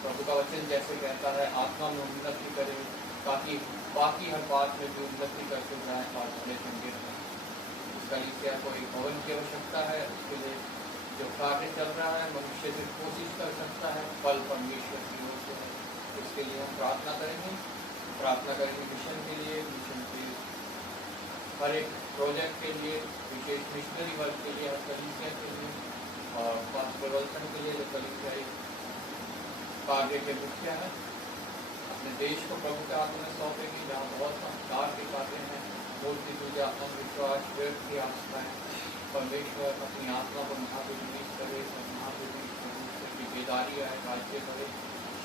प्रभु का वचन जैसे कहता है आत्मा में उन्नति करें, ताकि बाकी हर बात में भी उन्नति करते जाए और भले चंगे रहें। इस कलीसिया को एक भवन की आवश्यकता है, उसके लिए जो कार्य चल रहा है मनुष्य से कोशिश कर सकता है, फल परमेश्वर की ओर से है। इसके लिए हम प्रार्थना करेंगे मिशन के लिए, मिशन के हर एक प्रोजेक्ट के लिए, विशेष मिशनरी वर्क के लिए, हर कलीसिया के लिए और प्रवर्तन के लिए जो कलीसिया कार्य के मुखिया है। अपने देश को प्रभु के हाथों में सौंपेंगे, जहाँ बहुत संस्कार के कार्य हैं, मूर्ति पूजा, अंधविश्वास, व्यर्थ की आस्थाएं। परमेश्वर अपनी आत्मा को यहाँ पे रिलीज करे, यहाँ पे भी बेदारी आए, राज्य करे,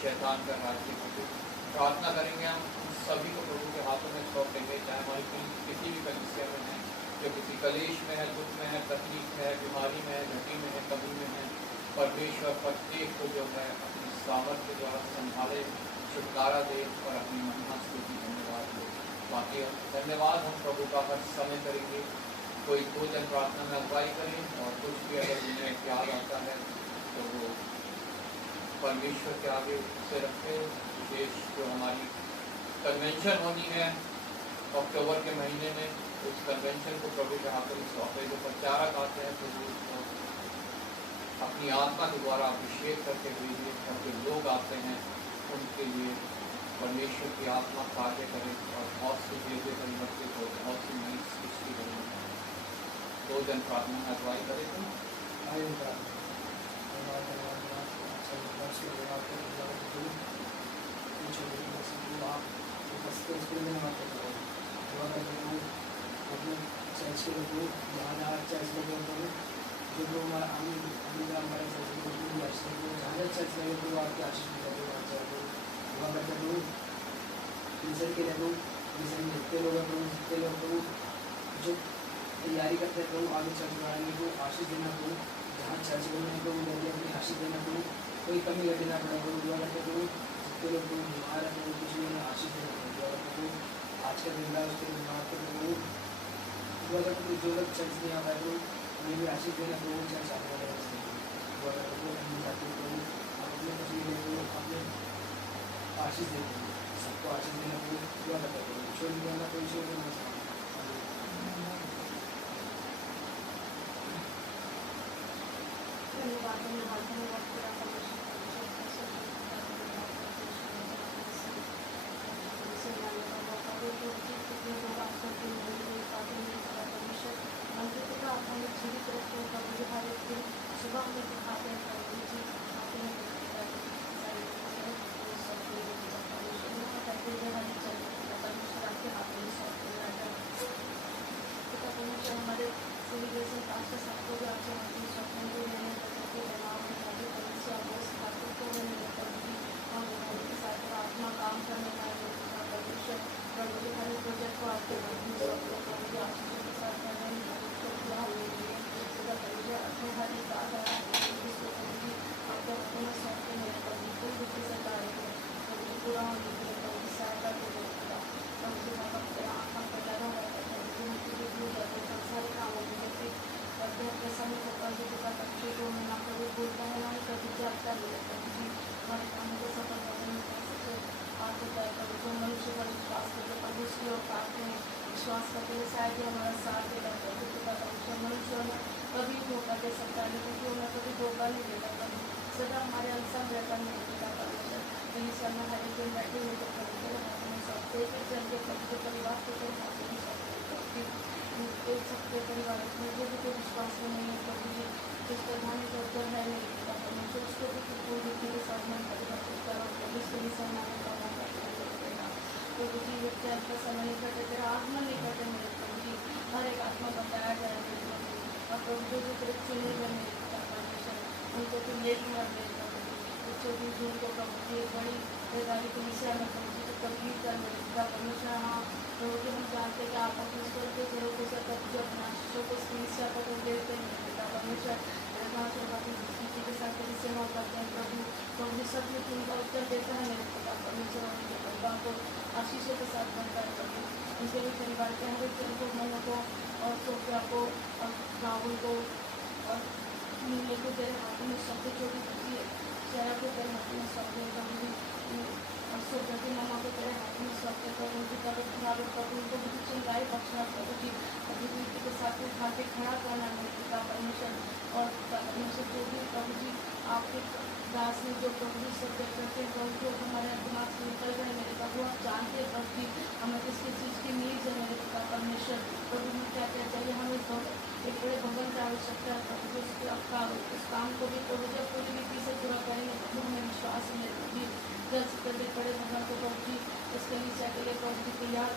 शैतान का राज्य करे। प्रार्थना करेंगे हम उन सभी को प्रभु के हाथों में सौंपेंगे, चाहे हमारी किसी भी कलीसिया में है, जो किसी कलेश में है, दुख में है, तकलीफ में है, बीमारी में है, घटी में है, कमी में है। परमेश्वर प्रत्येक को जो है अपनी सामर्थ्य द्वारा संभाले, छुटकारा दे और अपनी महिमा स्तुति धन्यवाद दे। बाकी धन्यवाद हम प्रभु का हर समय करेंगे। कोई दो जन प्रार्थना में अगुवाई करें और कुछ भी अगर उन्हें याद आता है तो वो परमेश्वर के आगे उसे रखें। विशेष जो हमारी कन्वेंशन होनी है अक्टूबर के महीने में, उस कन्वेंशन को प्रभु के हाथों में सौंपे। जो प्रचारक आते हैं प्रभु उसको अपनी आत्मा के द्वारा अभिषेक करके भेजिए, और जो लोग आते हैं उनके लिए परमेश्वर की आत्मा कार्य करे और बहुत सी चीज़ें परिवर्तित हो, बहुत सी नई सृष्टि बनी। दो जन प्रार्थना में अगुवाई करेंगे। जो प्रभु हमारा हमारे चर्च को भी आशीष दे, जहाँ चर्च लगे प्रभु आपकी आशीष मिले प्रभु। दुआ करते प्रभु मिशन के लिए प्रभु, मिशन में जितने लोग हैं प्रभु, जितने लोग प्रभु जो तैयारी करते हैं प्रभु आगे चर्च बढ़ाने को आशीष देना प्रभु, जहाँ चर्च बनने को उन्हें अपनी आशीष देना प्रभु, कोई कमी घटी ना पड़े प्रभु। दुआ करते प्रभु जितने लोग प्रभु बीमार है प्रभु, कुछ भी उन्हें आशीष देना प्रभु। दुआ करते प्रभु आज का दिन रहा उसके बीमार को प्रभु, दुआ करते प्रभु जो लोग चर्च नहीं आ पाए प्रभु उन्हें भी आशीष देना प्रभु, चर्च आने वाले बच्चे दुआ करते प्रभु हम चाहते हैं प्रभु आप अपने तस्वीर में प्रभु अपने आशीष देते हैं, सबको आशीष देना प्रभु। दुआ करते प्रभु छोड़ देना कोई छोड़ देना विश्वास करते हैं शायद ही हमारा साथ देगा प्रभु पिता परमेश्वर। मनुष्य हमें कभी धोखा दे सकता है लेकिन तू हमें कभी धोखा नहीं देता प्रभु, सदा हमारे अनुसार रहता नहीं पिता परमेश्वर। यही समय हर एक दिन बैठे हुए तो प्रभु तेरे हाथों में सौंपते हैं, एक जन के प्रभु के परिवार को तेरे हाथों में सौंपते हैं। एक सबके परिवार में जो भी कोई विश्वास में नहीं है प्रभु जी, जिस प्रधान का उत्तर है नहीं पिता परमेश्वर, उसको भी पूरी रीति के साथ में परिवर्तित करो प्रभु, इसके लिए समाने का मौका देना प्रभु जी। व्यक्ति आपका समय नहीं करते, तेरा आगमन नहीं करते मेरे प्रभु जी, हर एक आत्मा बताया जाए मेरे प्रभु। और प्रभु जो जो तेरे चुने हुए मेरे पिता परमेश्वर उनको तुम यही मत दे प्रभु जी, बच्चों की जिनको प्रभु जी एक बड़ी बेदारी की विषय में प्रभु जी को तब्दील कर मेरे पिता परमेश्वर। हाँ प्रभु जी हम जानते हैं कि आप अपने स्वर के स्वरूपों से प्रभु जी अपने आशीषों को समस्या पर देते हैं मेरे पिता परमेश्वर। के साथ तेरी सेवा करते हैं प्रभु, प्रभु जी सब में उनका उत्तर देता है मेरे पिता परमेश्वर। उनके परिवार को आशीषों के साथ बनता है प्रभु, उनके भी परिवार के हर एक जन को, मोह को और सोफिया को और राहुल को और नीले को तेरे हाथों में सबसे छोटी बच्ची है जया को तेरे हाथों में सौंपते हैं प्रभु जी, और सोफिया की मामा को तेरे हाथों में सौंपते हैं प्रभु। उनकी तबियत खराब है प्रभु, उनको भी चिंताएं बख्शना प्रभु जी, अभी के साथ में उठा के खड़ा करना मेरे पिता परमेश्वर। और परमेश्वर जो भी प्रभु जी आपके दास ने जो प्रभु जी सब करते हैं प्रभु जो हमारे दिमाग से निकल गए मेरे प्रभु, आप जानते हैं प्रभु जी हमें किस किस चीज़ की नीड है मेरे पिता परमेश्वर। प्रभु में क्या क्या चाहिए, हमें एक बड़े भवन की आवश्यकता है प्रभु जी, उसके आपका उस काम को भी प्रभु जी पूरी रीति से पूरा करेंगे प्रभु, हमें विश्वास है मेरे प्रभु जी। जल्द से जल्द बड़े भवन को प्रभु जी इसके लिए के लिए प्रभु जी तैयार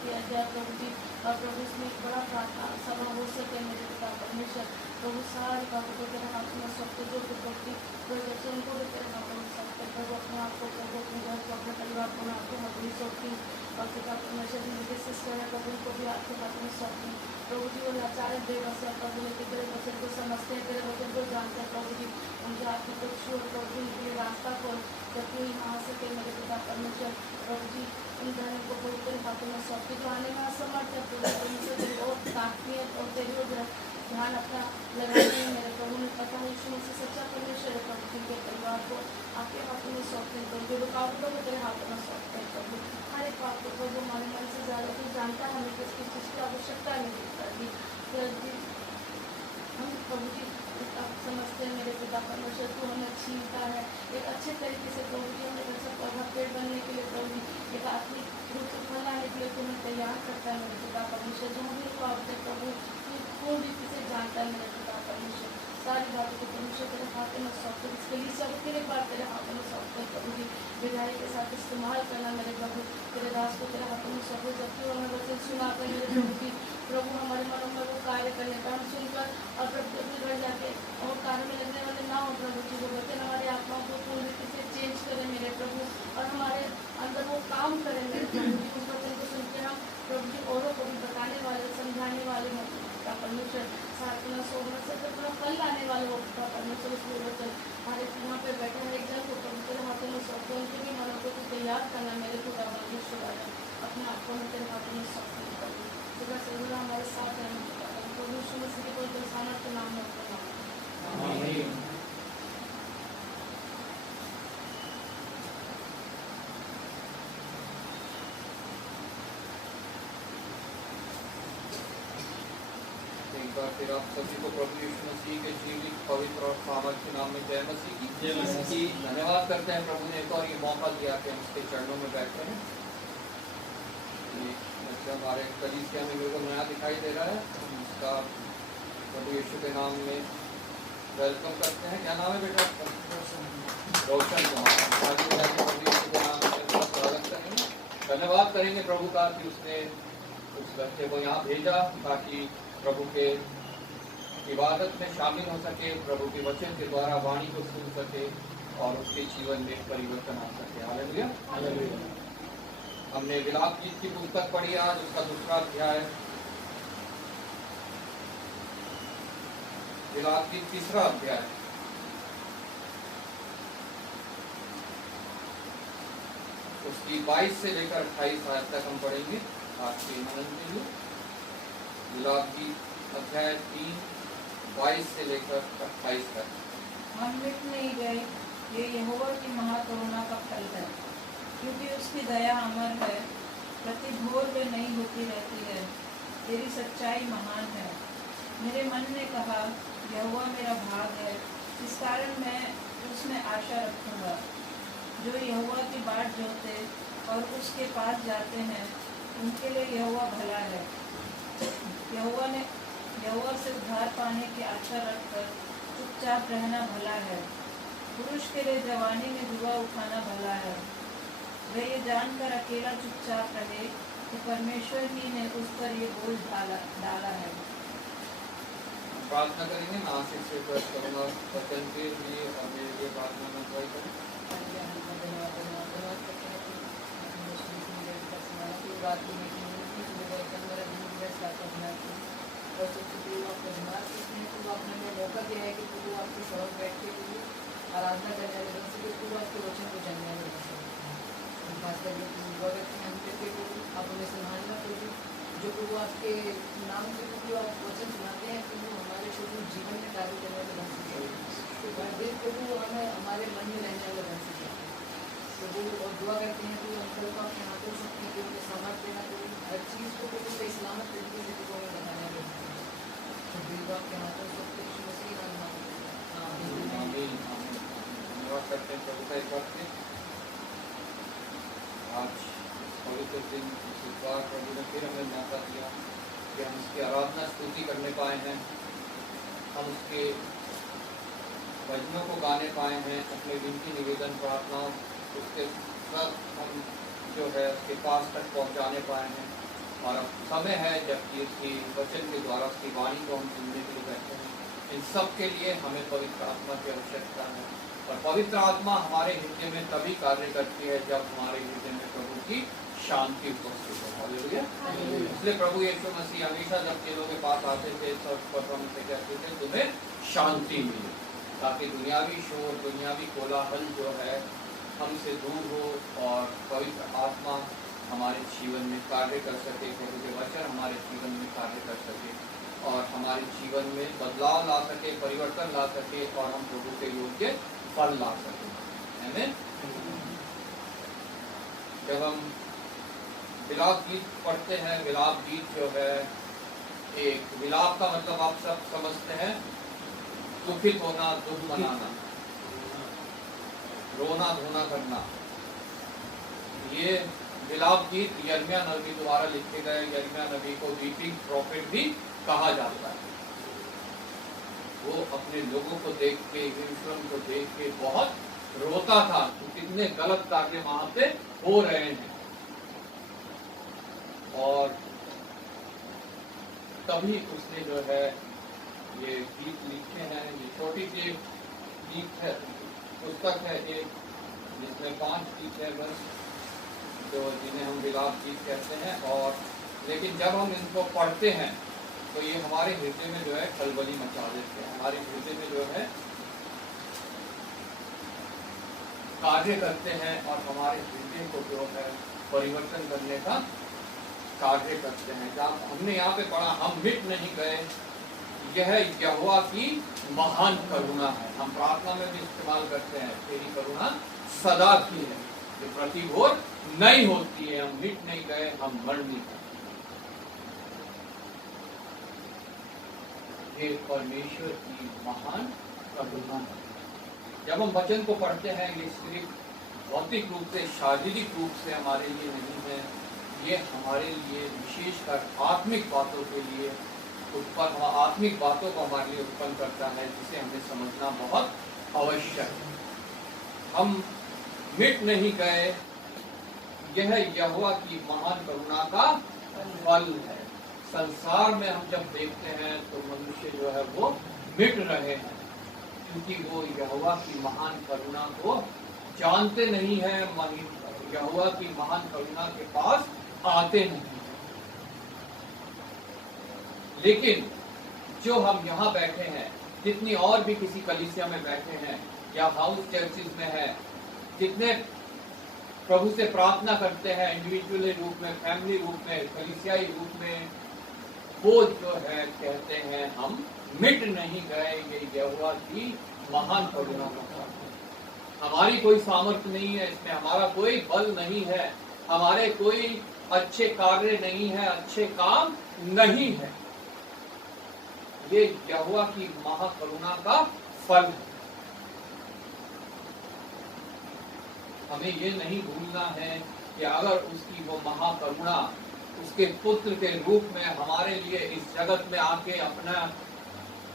किया जाए प्रभु जी, और प्रभु इसमें एक बड़ा प्रार्थना सभा हो सके मेरे पिता परमेश्वर। प्रभु सारी बातों को तेरे हाथों में सौंपते, जो कि प्रभु जी प्रोजेक्ट से उनको भी तेरे हाथों में सौंपते प्रभु, अपने आप को प्रभु अपने घर को अपने परिवार को आपके हाथों में सौंपती। और पिता परमेश्वर मेरे सिस्टर है प्रभु, उनको भी आपके हाथों में सौंपती प्रभु जी। वो लाचार बेबस है प्रभु, लेकिन तेरे वचन को समझते हैं, तेरे वचन को जानते हैं प्रभु जी, उनके आपकी कुछ छोड़ प्रभु उनके लिए रास्ता खोल जब तू यहाँ आ सके मेरे पिता परमेश्वर। प्रभु जी उन धर्म को प्रभु तेरे हाथों में सौंपती जो आने में असमर्थ है प्रभु परमेश्वर, तेरी और ताकती है और तेरी और ध्यान अपना लगाते हैं मेरे प्रभु। ने पता है यीशु मसीह सच्चा परमेश्वर है प्रभु, जिनके परिवार को आपके हाथों में सौंपते हैं प्रभु, रुकावटों को तेरे हाथों में सौंपते हैं प्रभु। हर एक बात को प्रभु हमारे मन से ज़्यादा तू जानता है, हमें किस किस चीज़ की आवश्यकता नहीं करती प्रभु। हम प्रभु जी आप समझते हैं मेरे पिता परमेश्वर, तू हमें छीनता है एक अच्छे तरीके से प्रभु जी, हमें अच्छा पौधा पेड़ बनने के लिए प्रभु जी एक आत्मिक रूप से फल लाने के लिए तू हमें तैयार करता है मेरे पिता परमेश्वर। जो हमें को आप प्रभु तू पूर्ण रीति से जानता है मेरे पिता परमेश्वर। सारी बातों को परमेश्वर तेरे हाथों में सौंपते, इसके लिए सब फिर एक बार तेरे हाथों में सौंपते हैं प्रभु जी। विधाई के साथ इस्तेमाल करना मेरे प्रभु, तेरे दास को तेरे हाथों में सौंपे, जबकि वो हमें वचन सुनाते हैं मेरे प्रभु जी। प्रभु हमारे मनों में वो कार्य करने का, हम सुनकर और प्रभु अपने घर जाके और कार्य में लगने वाले ना हो प्रभु जी को, लेकिन हमारी आत्माओं को पूर्ण रीति से चेंज करें मेरे प्रभु, और हमारे अंदर वो काम करें मेरे प्रभु जी। उस वचन को सुन के हम प्रभु जी औरों को भी बताने वाले, समझाने वाले हो का परमेश्वर, साधना सोना से अपना फल लाने वाले हो का परमेश्वर। इसलिए वचन हमारे यहाँ पे बैठे हर एक जन को प्रभु तेरे हाथों में सौंपते, उनके भी मनों को तैयार करना मेरे खुदा परमेश्वर, अपने आप को मैं तेरे हाथों में सौंपती हूँ। खुदा से जुड़ा हमारे साथ है प्रभु यीशु मसीह के पवित्र सामर्थ के नाम में आमीन। एक बार फिर आप सभी को प्रभु यीशु मसीह के जीवित पवित्र और सामर्थ के नाम में जय मसीह की। जय मसीह की। धन्यवाद करते हैं प्रभु ने एक और ये मौका दिया कि हम उसके चरणों में बैठे हैं। ये बच्चा हमारे कलीसिया में बिल्कुल नया दिखाई दे रहा है, हम उसका प्रभु यीशु के नाम में वेलकम करते हैं। क्या नाम है बेटा आपका? रोशन कुमार। प्रभु यीशु के नाम में उसका स्वागत करेंगे, धन्यवाद करेंगे प्रभु का कि उसने उस बच्चे को यहाँ भेजा ताकि प्रभु के इबादत में शामिल हो सके, प्रभु के वचन के द्वारा वाणी को सुन सके और उसके जीवन में परिवर्तन आ सके। हालेलुया। हालेलुया। हमने विलाप गीत की पुस्तक पढ़ी आज, उसका दूसरा अध्याय, विलाप गीत तीसरा अध्याय, उसकी 22 से लेकर 28 आयत तक हम पढ़ेंगे आपके आनंद के लिए। विलाप गीत अध्याय 3 22 से लेकर 28 तक। हम मिट नहीं गए, ये यहोवा की महाकरुणा का फल है, क्योंकि उसकी दया अमर है, प्रति भोर वे नहीं होती रहती है, तेरी सच्चाई महान है। मेरे मन ने कहा, यहोवा मेरा भाग है, इस कारण मैं उसमें आशा रखूंगा। जो यहोवा की बाट जोते और उसके पास जाते हैं, उनके लिए यहोवा भला है। यहोवा से उद्धार पाने की आशा रखकर चुपचाप रहना भला है। पुरुष के लिए जवानी में जुआ उठाना भला है। वह ये जानकर अकेला चुपचाप रहे कि परमेश्वर ही ने उस पर ये बोझ डाला है। प्रार्थना करेंगे, मैं आशीष से प्रश्न करूँगा वचन के लिए और मेरे लिए प्रार्थना में अगुवाई करें। मौका दिया है कि तू आपके समझ बैठ के आराधना करने वाले बन सके, तू आपके वचन को जानने वाले बन सके। खास करके हम कहते हैं आप उन्हें संभालना प्रभु, जो प्रभु आपके नाम से प्रभु आप वचन सुनाते हैं, प्रभु हमारे प्रभु जीवन में कार्य करने वाले बन सके, दिन प्रभु हमें हमारे मन में रहने वाले बन सके प्रभु। और दुआ करते हैं कि अंकल को अपने हाथों से अपने प्रभु को सामर्थ देना प्रभु, हर चीज़ को प्रभु सही सलामत तरीके से प्रभु हमें बताने वाले आपके हाथों से धन्यवाद करते हैं प्रभु का एक बार फिर। आज पवित्र दिन इस बार प्रभु ने फिर हमें मौका दिया कि हम उसकी आराधना स्तुति करने पाए हैं, हम उसके भजनों को गाने पाए हैं, अपने विनती निवेदन प्रार्थनाओं उसके सब हम जो है उसके पास तक पहुंचाने पाए हैं। और अब समय है जबकि उसकी वचन के द्वारा उसकी वाणी को हम सुनने के लिए बैठे हैं। इन सब के लिए हमें पवित्र आत्मा की आवश्यकता है, और पवित्र आत्मा हमारे हृदय में तभी कार्य करती है जब हमारे हृदय में प्रभु की शांति उपस्थित हो। हालेलुया। इसलिए प्रभु यीशु मसीह हमेशा जब चेलों के पास आते थे सब उनसे कहते थे तुम्हें शांति मिले, ताकि दुनियावी शोर दुनियावी कोलाहल जो है हमसे दूर हो और पवित्र आत्मा हमारे जीवन में कार्य कर सके, प्रभु के वचन हमारे जीवन में कार्य कर सके और हमारे जीवन में बदलाव ला सके, परिवर्तन ला सके और हम प्रभु के योग्य फल ला सके। आमीन। जब हम विलाप गीत पढ़ते हैं, विलाप गीत जो है एक विलाप का मतलब आप सब समझते हैं, दुखित होना, दुख मनाना, रोना धोना करना। ये विलाप गीत यिर्मयाह नबी द्वारा लिखे गए, यिर्मयाह नबी को वीपिंग प्रॉफिट भी कहा जाता है। वो अपने लोगों को देख के, यरूशलेम को देख के बहुत रोता था कि कितने गलत कार्य वहां पे हो रहे हैं। और तभी उसने जो है ये गीत लिखे हैं। ये छोटी सी गीत है, पुस्तक है एक, जिसमें 5 गीत है बस, जो जिन्हें हम विलाप गीत कहते हैं। और लेकिन जब हम इनको पढ़ते हैं तो ये हमारे हृदय में जो है खलबली मचा देते हैं, हमारे हृदय में जो है कार्य करते हैं और हमारे हृदय को जो है परिवर्तन करने का कार्य करते हैं। जब हमने यहाँ पे पढ़ा, हम मिट नहीं गए, यह यहोवा की महान करुणा है। हम प्रार्थना में भी इस्तेमाल करते हैं, तेरी करुणा सदा की है, जो प्रतिभोर नहीं होती है। हम मिट नहीं गए, हम मर नहीं गए। ये परमेश्वर की महान करुणा है। जब हम वचन को पढ़ते हैं, ये सिर्फ भौतिक रूप से, शारीरिक रूप से हमारे लिए नहीं है, ये हमारे लिए विशेषकर आत्मिक बातों के लिए उत्पन्न, आत्मिक बातों को हमारे लिए उत्पन्न करता है, जिसे हमें समझना बहुत आवश्यक है। हम मिट नहीं गए, यह यहोवा की महान करुणा का फल है। संसार में हम जब देखते हैं तो मनुष्य जो है वो मिट रहे हैं, क्योंकि वो यहोवा की महान करुणा को जानते नहीं है, यहोवा की महान करुणा के पास आते नहीं। लेकिन जो हम यहाँ बैठे हैं, जितनी और भी किसी कलीसिया में बैठे हैं या हाउस चर्चिज में है, जितने प्रभु से प्रार्थना करते हैं इंडिविजुअली रूप में, फैमिली रूप में, कलीसियाई रूप में, वो जो है कहते हैं हम मिट नहीं गए, ये यहोवा की महान करुणा का फल है। हमारी कोई सामर्थ्य नहीं है इसमें, हमारा कोई बल नहीं है, हमारे कोई अच्छे कार्य नहीं है, अच्छे काम नहीं है, ये यहोवा की महाकरुणा का फल है। हमें ये नहीं भूलना है कि अगर उसकी वो महाकरुणा उसके पुत्र के रूप में हमारे लिए इस जगत में आके अपना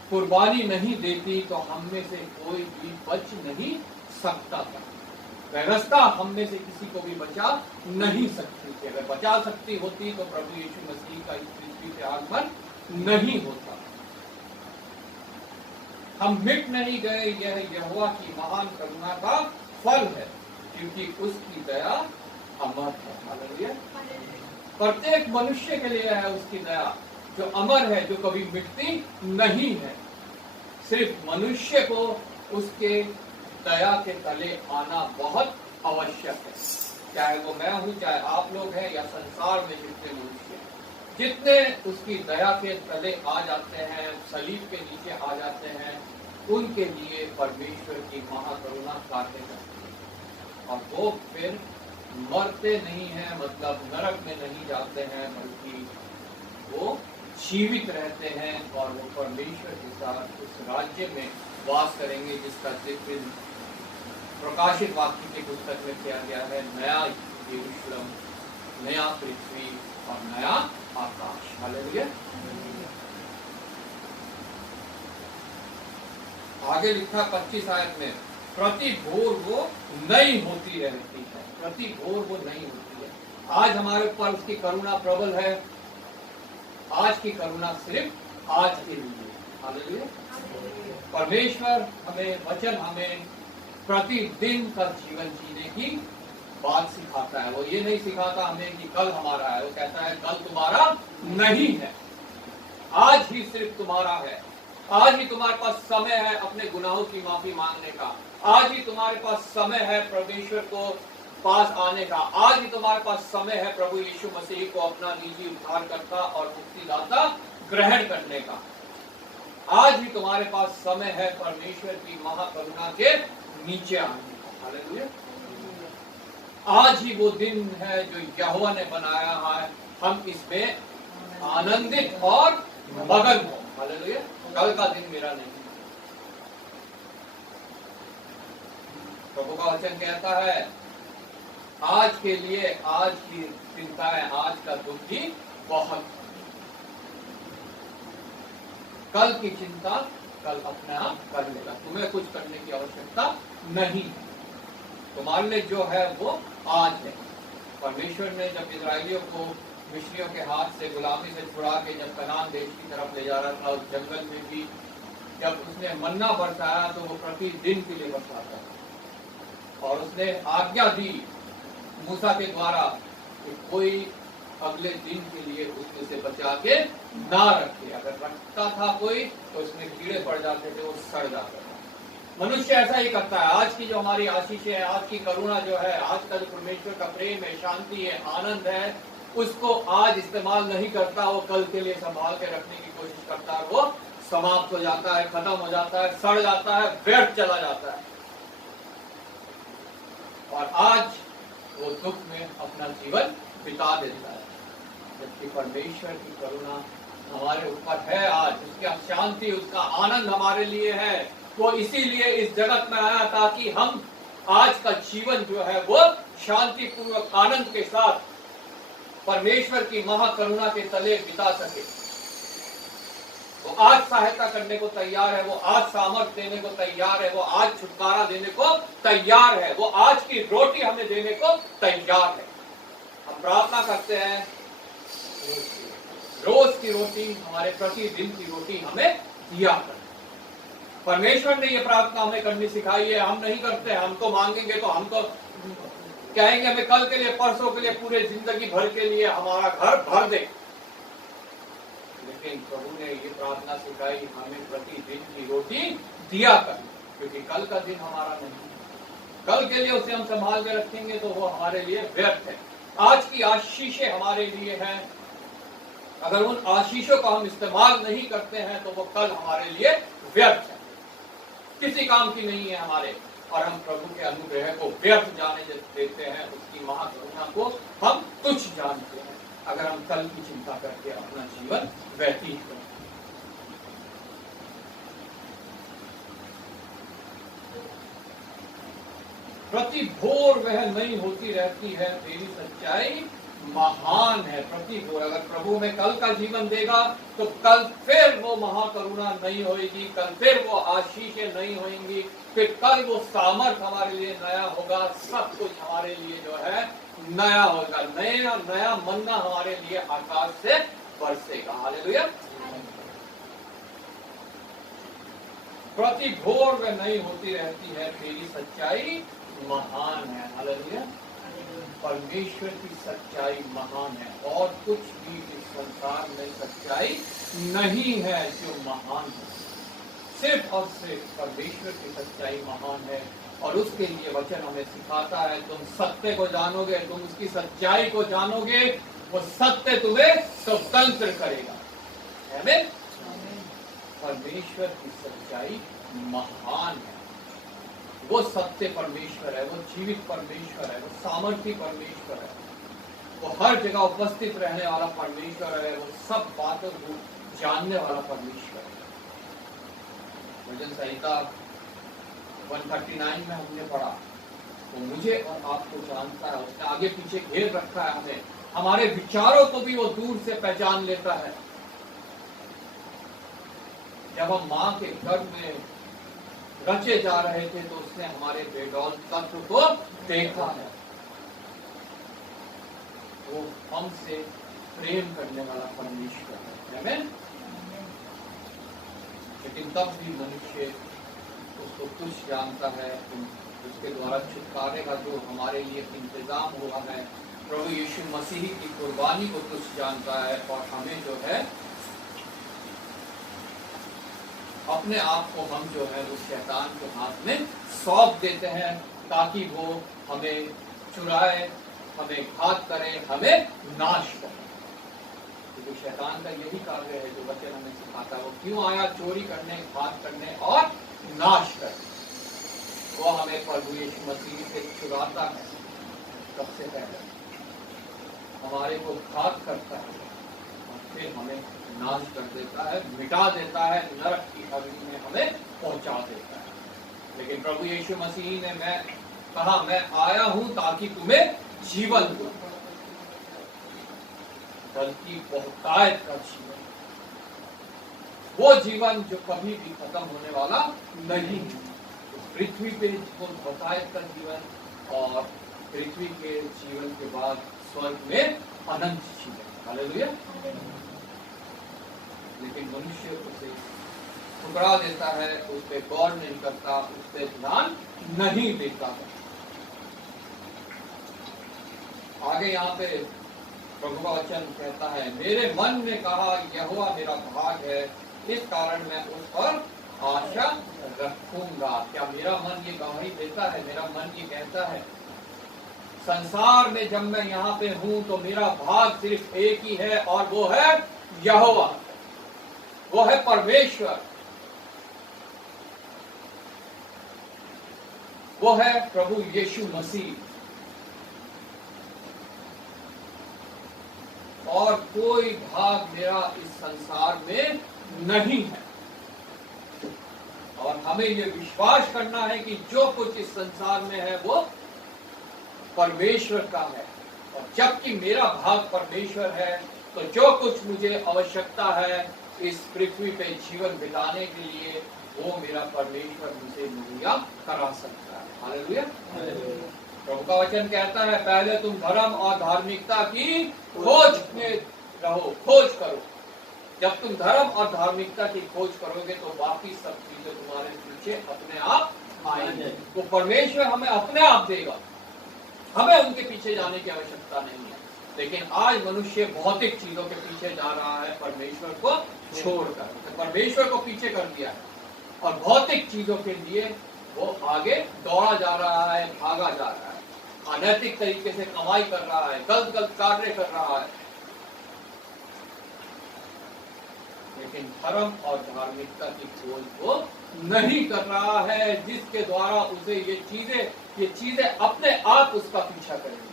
कुर्बानी नहीं देती तो हम में से कोई भी बच नहीं सकता था। व्यवस्था हम में से किसी को भी बचा नहीं सकती थी। अगर बचा सकती होती तो प्रभु यीशु मसीह का इस पृथ्वी पे आगमन नहीं होता। हम मिट नहीं गए, यह यहोवा की महान करुणा का फल है, क्योंकि उसकी दया अमर है। हालेलुया। प्रत्येक मनुष्य के लिए है उसकी दया, जो अमर है, जो कभी मिटती नहीं है। सिर्फ मनुष्य को उसके दया के तले आना बहुत आवश्यक है। चाहे वो मैं हूँ, चाहे आप लोग हैं, या संसार में जितने मनुष्य हैं, जितने उसकी दया के तले आ जाते हैं, सलीब के नीचे आ जाते हैं, उनके लिए परमेश्वर की महाकरुणा कार्य करती है। और वो फिर मरते नहीं हैं, मतलब नरक में नहीं जाते हैं, बल्कि वो जीवित रहते हैं और वो परमेश्वर के साथ उस राज्य में वास करेंगे जिसका जिक्र प्रकाशित वाक्य की पुस्तक में किया गया है। नया यरूशलेम, नया पृथ्वी और नया आकाश। हालेलुया। आगे लिखा 25 आयत में, प्रति भोर वो नई होती रहती है। प्रति भोर वो नई होती है। आज हमारे ऊपर उसकी करुणा प्रबल है। आज की करुणा सिर्फ आज के लिए। हालेलुया। परमेश्वर हमें, वचन हमें प्रतिदिन का जीवन जीने की बात सिखाता है। वो ये नहीं सिखाता हमें कि कल हमारा है, वो कहता है कल तुम्हारा नहीं है, आज ही सिर्फ तुम्हारा है। आज ही तुम्हारे पास समय है अपने गुनाहों की माफी मांगने का। आज ही तुम्हारे पास समय है परमेश्वर को पास आने का। आज ही तुम्हारे पास समय है प्रभु यीशु मसीह को अपना निजी उद्धारकर्ता और मुक्तिदाता ग्रहण करने का। आज ही तुम्हारे पास समय है परमेश्वर की महाकरुणा के नीचे आने का। हालेलुया। आज ही वो दिन है जो यहोवा ने बनाया है, हम इसमें आनंदित और मगन हो। हालेलुया। कल का दिन मेरा नहीं। प्रभु का वचन कहता है आज के लिए आज की चिंताएं, आज का दुख ही बहुत। कल की चिंता कल अपने आप कर लेगा, तुम्हें कुछ करने की आवश्यकता नहीं है। तुम्हारे लिए जो है वो आज है। परमेश्वर ने जब इजराइलियों को मिस्रियों के हाथ से गुलामी से छुड़ा के जब कनान देश की तरफ ले जा रहा था, उस जंगल में भी जब उसने मन्ना बरसाया तो वो प्रतिदिन के लिए बरसाता था। और उसने आज्ञा दी मूसा के द्वारा कि कोई अगले दिन के लिए उसमें से बचा के ना रखे। अगर रखता था कोई तो उसमें कीड़े पड़ जाते थे, वो सड़ जाता था। मनुष्य ऐसा ही करता है। आज की जो हमारी आशीषें है, आज की करुणा जो है, आज का जो परमेश्वर का प्रेम है, शांति है, आनंद है, उसको आज इस्तेमाल नहीं करता, वो कल के लिए संभाल के रखने की कोशिश करता है, वो समाप्त हो जाता है, खत्म हो जाता है, सड़ जाता है, व्यर्थ चला जाता है। और आज वो दुख में अपना जीवन बिता देता है। जबकि परमेश्वर की करुणा हमारे ऊपर है आज, उसकी शांति, उसका आनंद हमारे लिए है। वो इसीलिए इस जगत में आया ताकि हम आज का जीवन जो है वो शांति पूर्वक आनंद के साथ परमेश्वर की महाकरुणा के तले बिता सके। वो आज सहायता करने को तैयार है, वो आज सामर्थ्य देने को तैयार है, वो आज छुटकारा देने को तैयार है, वो आज की रोटी हमें देने को तैयार है। हम प्रार्थना करते हैं रोज की रोटी, हमारे प्रतिदिन की रोटी हमें दिया कर। परमेश्वर ने ये प्रार्थना हमें करनी सिखाई है, हम नहीं करते। हम तो मांगेंगे तो हम तो कहेंगे हमें कल के लिए, परसों के लिए, पूरे जिंदगी भर के लिए हमारा घर भर दे। लेकिन प्रभु ने ये प्रार्थना सिखाई, हमें प्रतिदिन की रोटी दिया कर, क्योंकि कल का दिन हमारा नहीं है। कल के लिए उसे हम संभाल के रखेंगे तो वो हमारे लिए व्यर्थ है। आज की आशीषें हमारे लिए हैं, अगर उन आशीषों को हम इस्तेमाल नहीं करते हैं तो वो कल हमारे लिए व्यर्थ है, किसी काम की नहीं है हमारे। और हम प्रभु के अनुग्रह को व्यर्थ जाने देते हैं, उसकी महाकरुणा को हम तुच्छ जानते हैं, अगर हम कल की चिंता करके अपना जीवन व्यतीत करें। प्रति भोर वह नई होती रहती है, तेरी सच्चाई महान है। प्रति भोर, अगर प्रभु में कल का जीवन देगा तो कल फिर वो महाकरुणा नहीं होगी, कल फिर वो आशीषें नहीं होंगी, फिर कल वो सामर्थ हमारे लिए नया होगा, सब कुछ हमारे लिए जो है नया होगा, नया नया मन्ना हमारे लिए आकाश से बरसेगा। हालेलुया। प्रति भोर वह नई होती रहती है, तेरी सच्चाई महान है। हालेलुया। परमेश्वर की सच्चाई महान है, और कुछ भी इस संसार में सच्चाई नहीं है जो महान है। सिर्फ और सिर्फ परमेश्वर की सच्चाई महान है, और उसके लिए वचन हमें सिखाता है, तुम सत्य को जानोगे, तुम उसकी सच्चाई को जानोगे, वो सत्य तुम्हें स्वतंत्र करेगा। आमीन। परमेश्वर की सच्चाई महान है। वो सत्य परमेश्वर है, वो जीवित परमेश्वर है, वो सामर्थी परमेश्वर है, वो हर जगह उपस्थित रहने वाला परमेश्वर है, वो सब बातों को जानने वाला परमेश्वर है। भजन संहिता 139 में हमने पढ़ा, वो मुझे और आपको जानता है, उसने आगे पीछे घेर रखा है हमें, हमारे विचारों को भी वो दूर से पहचान लेता है। जब हम माँ के गर्भ में रचे जा रहे थे तो उसने हमारे बेडौल तत्व को देखा है। वो हमसे प्रेम करने वाला परमेश्वर है। आमीन। लेकिन तब भी मनुष्य उसको तुच्छ जानता है, उसके द्वारा छुटकारे का जो हमारे लिए इंतजाम हुआ है, प्रभु यीशु मसीह की कुर्बानी को तुच्छ जानता है, और हमें जो है अपने आप को हम जो है वो शैतान के हाथ में सौंप देते हैं, ताकि वो हमें चुराए, हमें घात करे, हमें नाश करे। क्योंकि शैतान का यही कार्य है जो वचन हमें सिखाता है। वो क्यों आया? चोरी करने, घात करने और नाश करने। वो हमें प्रभु यीशु मसीह से चुराता है, सबसे पहले हमारे को घात करता है, और फिर हमें नाश कर देता है, मिटा देता है, नरक की अग्नि में हमें पहुंचा देता है। लेकिन प्रभु यीशु मसीह ने कहा, मैं आया हूं ताकि तुम्हें जीवन दो, बल्कि बहुतायत का जीवन, वो जीवन जो कभी भी खत्म होने वाला नहीं है। पृथ्वी पे बहुतायत का जीवन, और पृथ्वी के जीवन के बाद स्वर्ग में अनंत जीवन। हालेलुया। लेकिन मनुष्य उसे ठुकरा देता है, उस पर गौर नहीं करता, उस पर ध्यान नहीं देता है। आगे यहाँ पे प्रभु का वचन कहता है, मेरे मन ने कहा यहोवा मेरा भाग है, इस कारण मैं उस पर आशा रखूंगा। क्या मेरा मन ये गवाही देता है? मेरा मन ये कहता है संसार में जब मैं यहाँ पे हूं तो मेरा भाग सिर्फ एक ही है, और वो है यहोवा, वो है परमेश्वर, वो है प्रभु यीशु मसीह। और कोई भाग मेरा इस संसार में नहीं है। और हमें ये विश्वास करना है कि जो कुछ इस संसार में है वो परमेश्वर का है। और जबकि मेरा भाग परमेश्वर है, तो जो कुछ मुझे आवश्यकता है इस पृथ्वी पे जीवन बिताने के लिए, वो मेरा परमेश्वर मुझे मुहैया करा सकता है। हालेलुया। प्रभु का वचन कहता है, पहले तुम धर्म और धार्मिकता की खोज में रहो, खोज करो। जब तुम धर्म और धार्मिकता की खोज करोगे तो बाकी सब चीजें तुम्हारे पीछे अपने आप आएंगे। तो परमेश्वर हमें अपने आप देगा, हमें उनके पीछे जाने की आवश्यकता नहीं है। लेकिन आज मनुष्य भौतिक चीजों के पीछे जा रहा है, परमेश्वर को छोड़कर। तो परमेश्वर को पीछे कर दिया है और भौतिक चीजों के लिए वो आगे दौड़ा जा रहा है, भागा जा रहा है, अनैतिक तरीके से कमाई कर रहा है, गलत गलत कार्य कर रहा है। लेकिन धर्म और धार्मिकता की खोज वो नहीं कर रहा है, जिसके द्वारा उसे ये चीजें अपने आप उसका पीछा करेंगी।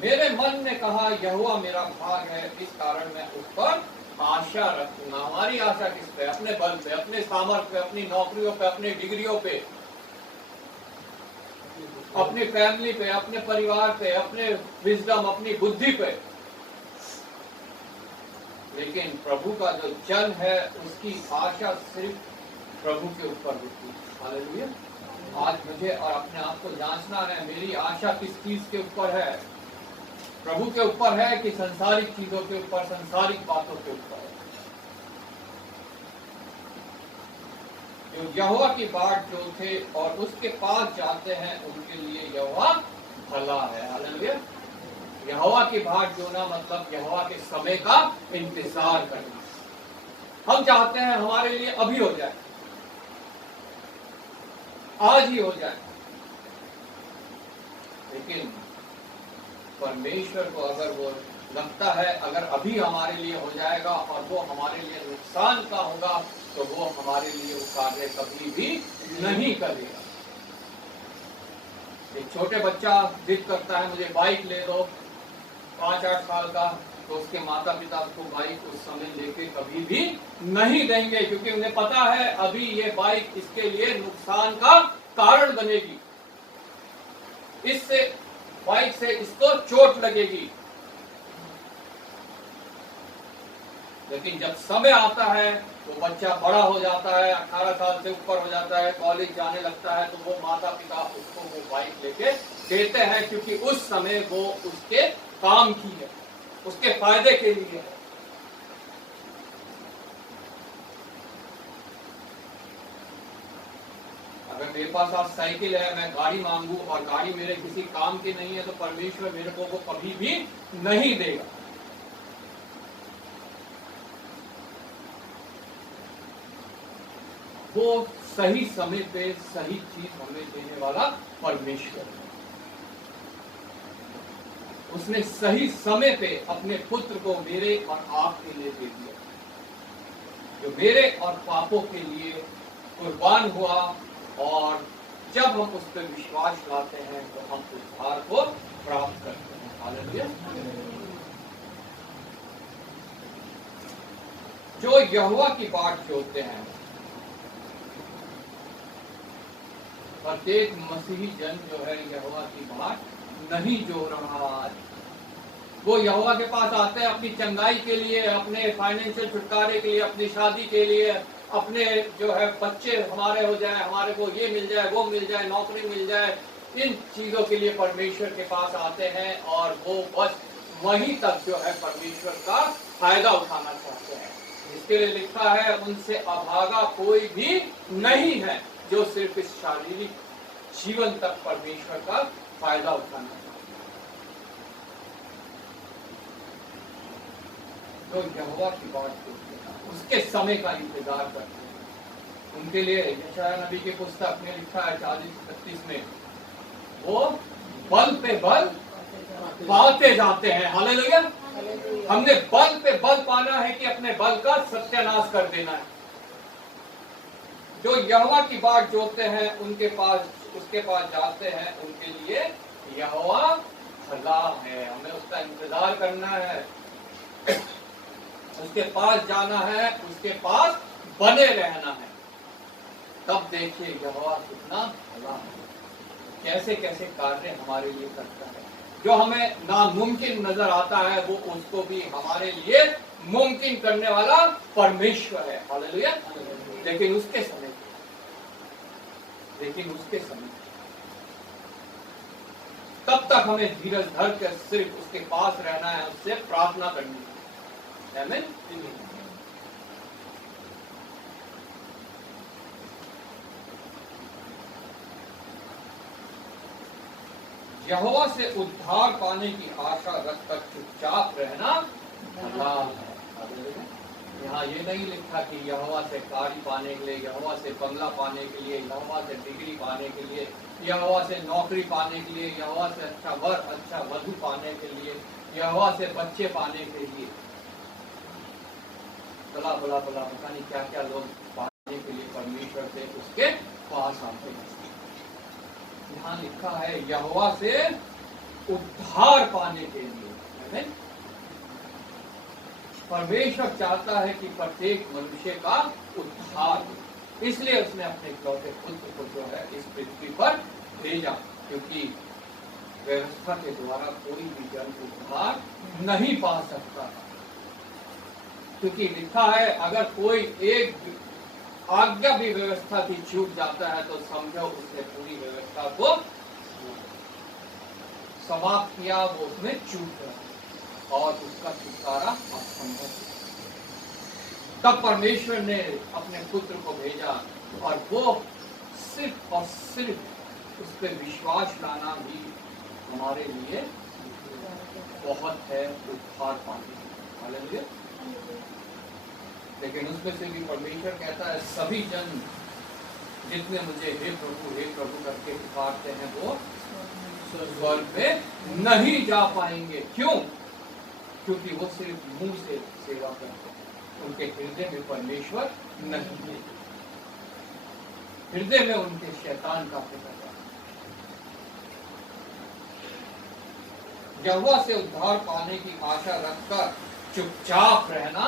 मेरे मन ने कहा यहोवा मेरा भाग है, इस कारण मैं उस पर आशा रखूंगा। हमारी आशा किस पे? अपने बल पे, अपने सामर्थ्य पे, अपनी नौकरियों पे, अपने डिग्रियों पे, अपनी फैमिली पे, अपने परिवार पे, अपने विजडम, अपनी बुद्धि पे। लेकिन प्रभु का जो जन है उसकी आशा सिर्फ प्रभु के ऊपर होती है। हालेलुया। आज मुझे और अपने आप को जांचना है, मेरी आशा किस चीज के ऊपर है? प्रभु के ऊपर है कि संसारिक चीजों के ऊपर, संसारिक बातों के ऊपर है? जो यहोवा की बाट जो थे और उसके पास जाते हैं उनके लिए यहोवा भला है। हालेलुया। यहोवा की बाट जोना मतलब यहोवा के समय का इंतजार करना। हम चाहते हैं हमारे लिए अभी हो जाए, आज ही हो जाए। लेकिन परमेश्वर को अगर वो लगता है अगर अभी हमारे लिए हो जाएगा और वो हमारे लिए नुकसान का होगा, तो वो हमारे लिए वो कार्य कभी भी नहीं करेगा। एक छोटे बच्चा जिद करता है मुझे बाइक ले दो, 5-8 साल का, तो उसके माता पिता उसको बाइक उस समय लेके कभी भी नहीं देंगे, क्योंकि उन्हें पता है अभी ये बाइक इसके लिए नुकसान का कारण बनेगी, इससे बाइक से इसको चोट लगेगी। लेकिन जब समय आता है, वो बच्चा बड़ा हो जाता है, 18 साल से ऊपर हो जाता है, कॉलेज जाने लगता है, तो वो माता पिता उसको वो बाइक लेके देते हैं, क्योंकि उस समय वो उसके काम की है, उसके फायदे के लिए है। अगर मेरे पास आज साइकिल है, मैं गाड़ी मांगू और गाड़ी मेरे किसी काम की नहीं है, तो परमेश्वर मेरे को वो कभी भी नहीं देगा। वो सही समय पे सही चीज हमें देने वाला परमेश्वर है। उसने सही समय पे अपने पुत्र को मेरे और आपके लिए दे दिया, जो मेरे और पापों के लिए कुर्बान हुआ। और जब हम उस पर विश्वास लाते हैं तो हम उद्धार को प्राप्त करते हैं। हालेलुया। जो यहोवा की बाट जोते हैं, प्रत्येक मसीही जन जो है यहोवा की बाट नहीं जो रहा। वो यहोवा के पास आते हैं अपनी चंगाई के लिए, अपने फाइनेंशियल छुटकारे के लिए, अपनी शादी के लिए, अपने जो है बच्चे हमारे हो जाए, हमारे को ये मिल जाए, वो मिल जाए, नौकरी मिल जाए, इन चीजों के लिए परमेश्वर के पास आते हैं और वो बस वहीं तक जो है परमेश्वर का फायदा उठाना चाहते हैं। इसके लिए लिखा है, उनसे अभागा कोई भी नहीं है जो सिर्फ इस शारीरिक जीवन तक परमेश्वर का फायदा उठाना चाहते हैं। तो यहोवा की बात करते हैं, उसके समय का इंतजार करते हैं। उनके लिए यशायाह नबी की पुस्तक में लिखा है 40-31 में, वो बल पे बल पाते जाते हैं। हालेलुया। हमने बल पे बल पाना है कि अपने बल का सत्यानाश कर देना है। जो यहोवा की बात जोतते हैं उनके पास, उसके पास जाते हैं, उनके लिए यहोवा भला है। हमें उसका इंतजार करना है, उसके पास जाना है, उसके पास बने रहना है। तब देखिए यहोवा कितना भला है, कैसे कैसे कार्य हमारे लिए करता है। जो हमें नामुमकिन नजर आता है वो उसको भी हमारे लिए मुमकिन करने वाला परमेश्वर है। हालेलुया। लेकिन उसके समय तब तक हमें धीरज धर कर सिर्फ उसके पास रहना है, उससे प्रार्थना करनी है। आमीन। यहोवा से उद्धार पाने की आशा रखकर चुपचाप रहना भला है। यहाँ ये नहीं लिखा कि यहोवा से गाड़ी पाने के लिए, यहोवा से बंगला पाने के लिए, यहोवा से डिग्री पाने के लिए, यहोवा से नौकरी पाने के लिए, यहोवा से अच्छा वर, अच्छा वधु पाने के लिए, यहोवा से बच्चे पाने के लिए, बला बला बला पता नहीं क्या क्या लोग पाने के लिए परमेश्वर से उसके पास आते हैं। यहाँ लिखा है यहोवा से उद्धार पाने के लिए। परमेश्वर चाहता है कि प्रत्येक मनुष्य का उद्धार हो, इसलिए उसने अपने इकलौते पुत्र को जो है इस पृथ्वी पर भेजा, क्योंकि व्यवस्था के द्वारा कोई भी जन उद्धार नहीं पा सकता। क्योंकि लिखा है अगर कोई एक आज्ञा भी व्यवस्था की छूट जाता है तो समझो उसने पूरी व्यवस्था को समाप्त किया, वो उसमें चूक गया और उसका छुटकारा असंभव। तब परमेश्वर ने अपने पुत्र को भेजा और वो सिर्फ और सिर्फ उस पर विश्वास लाना भी हमारे लिए बहुत है उद्धार पाने। हालेलुया। लेकिन उसमें से भी परमेश्वर कहता है सभी जन जितने मुझे हे प्रभु करके पुकारते हैं वो स्वर्ग में नहीं जा पाएंगे। क्यों? क्योंकि वो सिर्फ मुंह से सेवा करते हैं, उनके हृदय में परमेश्वर नहीं है, हृदय में उनके शैतान का फिक्र है। यहोवा से उद्धार पाने की आशा रखकर चुपचाप रहना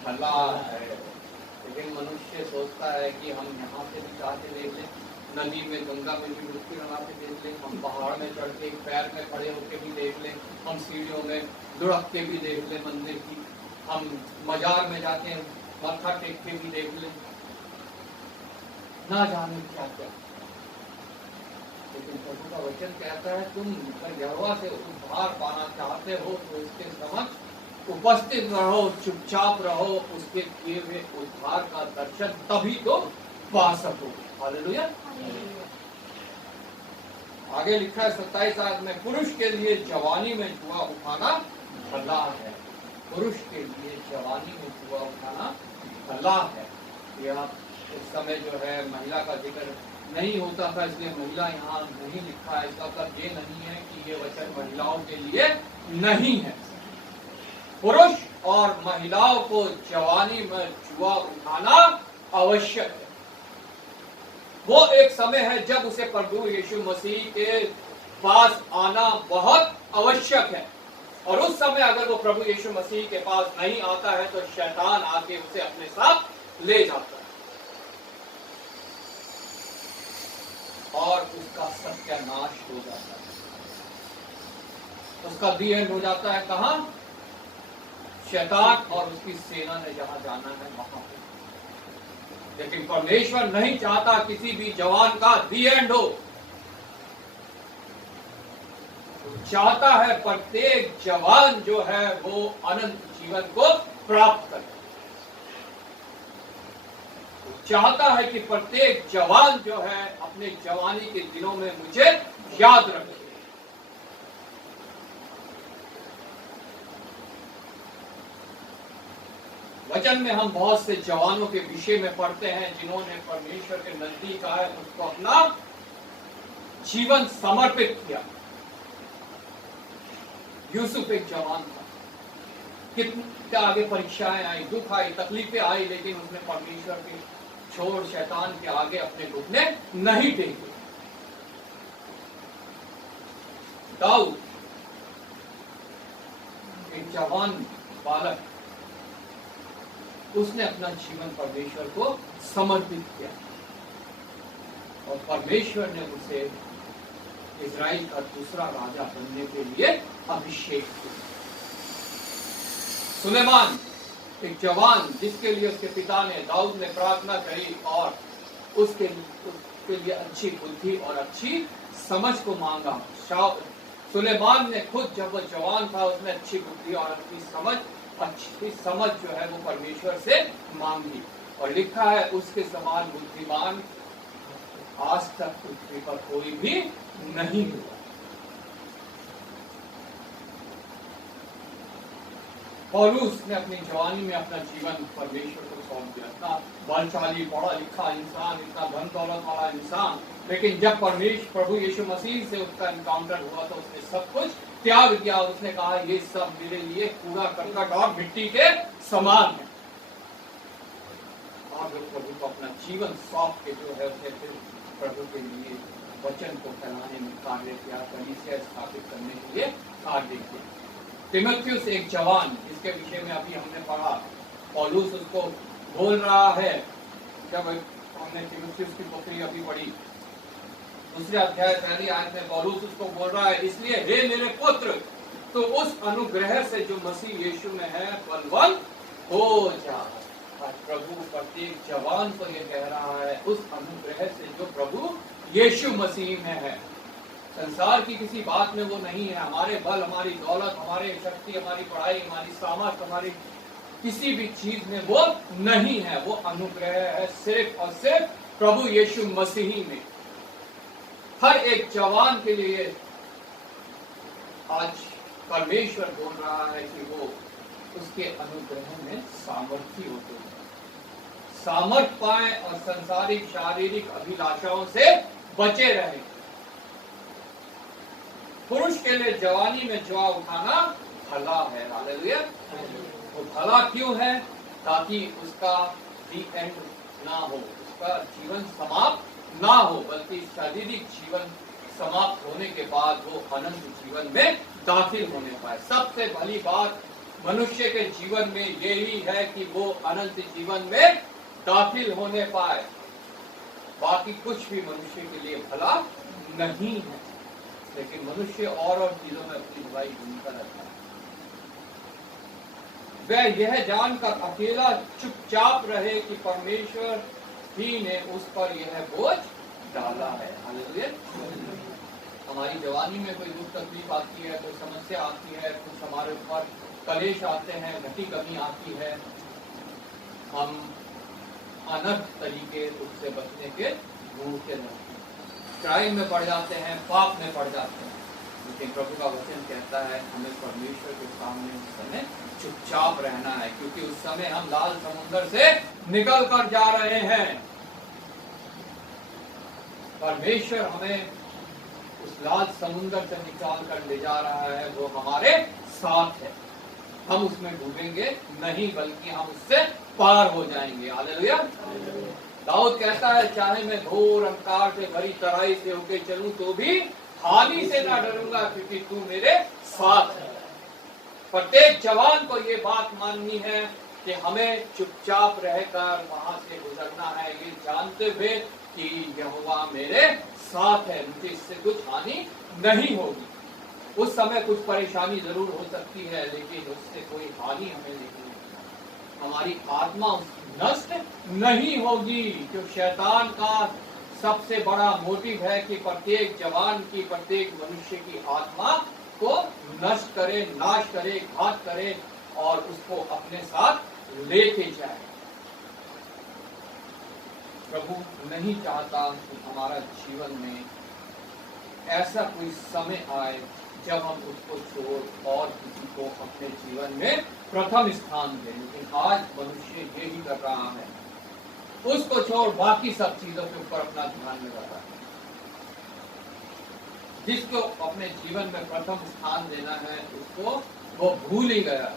भला है। लेकिन मनुष्य सोचता है कि हम यहाँ से भी जाके देख लें, नदी में गंगा में भी डुबकी लगा के देख लें, हम पहाड़ में चढ़ के पैर में खड़े होकर भी देख लें, हम सीढ़ियों में लुढ़क के भी देख लें मंदिर की, हम मजार में जाके मत्था टेक के भी देख लें, ना जाने क्या क्या। लेकिन प्रभु का वचन कहता है तुम अगर यहोवा से उद्धार पाना चाहते हो तो इसके समक्ष उपस्थित रहो, चुपचाप रहो, उसके किए हुए उद्धार का दर्शन तभी तो पा सको। हालेलुया। आगे लिखा है 27 आयत में, पुरुष के लिए जवानी में जुआ उठाना भला है। पुरुष के लिए जवानी में जुआ उठाना भला है। यह उस समय जो है महिला का जिक्र नहीं होता था, इसलिए महिला यहाँ नहीं लिखा है। इसका मतलब ये नहीं है कि ये वचन महिलाओं के लिए नहीं है। पुरुष और महिलाओं को जवानी में जुआ उठाना आवश्यक है। वो एक समय है जब उसे प्रभु यीशु मसीह के पास आना बहुत आवश्यक है, और उस समय अगर वो प्रभु यीशु मसीह के पास नहीं आता है तो शैतान आके उसे अपने साथ ले जाता है और उसका सत्यानाश हो जाता है, उसका दी एंड हो जाता है। कहां? शैतान और उसकी सेना ने जहां जाना है वहां पे। लेकिन परमेश्वर नहीं चाहता किसी भी जवान का दी एंड हो। चाहता है प्रत्येक जवान जो है वो अनंत जीवन को प्राप्त करे। चाहता है कि प्रत्येक जवान जो है अपने जवानी के दिनों में मुझे याद रखे। वचन में हम बहुत से जवानों के विषय में पढ़ते हैं जिन्होंने परमेश्वर के नजदीक आए उसको अपना जीवन समर्पित किया। यूसुफ एक जवान था, कितने आगे परीक्षाएं आई, दुख आई, तकलीफें आई, लेकिन उसने परमेश्वर के छोड़ शैतान के आगे अपने घुटने नहीं टेके। दाऊद एक जवान बालक, उसने अपना जीवन परमेश्वर को समर्पित किया और परमेश्वर ने उसे इजराइल का दूसरा राजा बनने के लिए अभिषेक किया। सुलेमान एक जवान जिसके लिए उसके पिता ने, दाऊद ने प्रार्थना करी और उसके लिए अच्छी बुद्धि और अच्छी समझ को मांगा। सुलेमान ने खुद जब वो जवान था उसने अच्छी बुद्धि और अच्छी समझ जो है वो परमेश्वर से मांगी और लिखा है उसके समान बुद्धिमान आज तक पृथ्वी पर कोई भी नहीं हुआ। पौलुस ने अपनी जवानी में अपना जीवन परमेश्वर को सौंप दिया। इतना बलशाली, पढ़ा लिखा इंसान, इतना धन दौलत वाला इंसान, लेकिन जब प्रभु यीशु मसीह से उसका एनकाउंटर हुआ तो उसने सब कुछ त्याग दिया। उसने कहा ये सब मेरे लिए कूड़ा करकट और मिट्टी के समान है। और जो प्रभु को अपना जीवन सौंप के जो है उसने फिर प्रभु के लिए वचन को फैलाने में कार्य किया, कलीसिया स्थापित करने के लिए कार्य किया। तीमुथियुस एक जवान, इसके विषय में अभी हमने पढ़ा, पौलुस उसको बोल रहा है। जब हमने तीमुथियुस की पत्री अभी पढ़ी, दूसरे अध्याय पहली आयत में पौलुस उसको बोल रहा है, इसलिए हे मेरे पुत्र तो उस अनुग्रह से जो मसीह यीशु में है बलवान हो जा। और प्रभु प्रत्येक जवान को ये कह रहा है उस अनुग्रह से जो प्रभु यीशु मसीह में है। संसार की किसी बात में वो नहीं है। हमारे बल, हमारी दौलत, हमारे शक्ति, हमारी पढ़ाई, हमारी सामर्थ, हमारी किसी भी चीज में वो नहीं है। वो अनुग्रह है सिर्फ और सिर्फ प्रभु यीशु मसीह में। हर एक जवान के लिए आज परमेश्वर बोल रहा है कि वो उसके अनुग्रह में सामर्थ्य होते हैं, सामर्थ पाए और संसारिक शारीरिक अभिलाषाओं से बचे रहे। पुरुष के लिए जवानी में जुआ उठाना भला है। हालेलुया। वो भला क्यों है? ताकि उसका दी एंड ना हो, उसका जीवन समाप्त ना हो, बल्कि शारीरिक जीवन समाप्त होने के बाद वो अनंत जीवन में दाखिल होने पाए। सबसे भली बात मनुष्य के जीवन में यही है कि वो अनंत जीवन में दाखिल होने पाए। बाकी कुछ भी मनुष्य के लिए भला नहीं है, लेकिन मनुष्य और चीजों में अपनी भलाई ढूंढता रहता है। वह यह जानकर अकेला चुपचाप रहे कि परमेश्वर ही ने उस पर यह बोझ डाला है। हालेलुया। हमारी जवानी में कोई दुख तकलीफ आती है, कोई समस्या आती है, कुछ हमारे ऊपर कलेश आते हैं, घटी कमी आती है, हम अनर्थ तरीके उससे बचने के ढूंढते रहते हैं, क्राइम में पड़ जाते हैं, पाप में पड़ जाते हैं। लेकिन प्रभु का वचन कहता है हमें परमेश्वर के सामने उस समय चुपचाप रहना है, क्योंकि उस समय हम लाल समुद्र से निकल कर जा रहे हैं। परमेश्वर हमें उस लाल समुद्र से निकाल कर ले जा रहा है, वो हमारे साथ है। हम उसमें डूबेंगे नहीं, बल्कि हम उससे पार हो जाएंगे। हालेलुया। दाऊद कहता है चाहे मैं घोर अंधकार से भरी तराई से होके चलूं तो भी हानि से ना डरूंगा, क्योंकि तू मेरे साथ है। प्रत्येक जवान को ये बात माननी है कि हमें चुपचाप रहकर वहां से गुजरना है, ये जानते हुए कि यहोवा मेरे साथ है, मुझे इससे कुछ हानि नहीं होगी। उस समय कुछ परेशानी जरूर हो सकती है, लेकिन उससे कोई हानि हमें नहीं होगी। हमारी आत्मा नष्ट नहीं होगी। जो शैतान का सबसे बड़ा मोटिव है कि प्रत्येक जवान की, प्रत्येक मनुष्य की आत्मा को नष्ट करे, नाश करे, घात करे और उसको अपने साथ लेके जाए। प्रभु नहीं चाहता कि हमारा जीवन में ऐसा कोई समय आए जब हम उसको छोड़ और किसी को अपने जीवन में प्रथम स्थान दें। लेकिन आज मनुष्य यही कर रहा है, उसको छोड़ बाकी सब चीजों के ऊपर अपना ध्यान लगा रहा है। जिसको अपने जीवन में प्रथम स्थान देना है उसको वो भूल ही गया।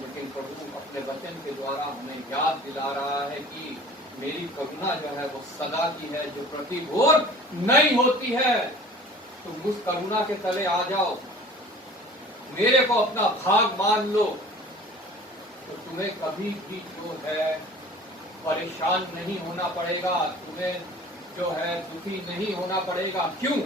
लेकिन प्रभु अपने वचन के द्वारा हमें याद दिला रहा है कि मेरी करुणा जो है वो सदा की है, जो प्रतिभूर नहीं होती है। तुम उस करुणा के तले आ जाओ, मेरे को अपना भाग मान लो, तो तुम्हें कभी भी जो है परेशान नहीं होना पड़ेगा, तुम्हें जो है दुखी नहीं होना पड़ेगा। क्यों?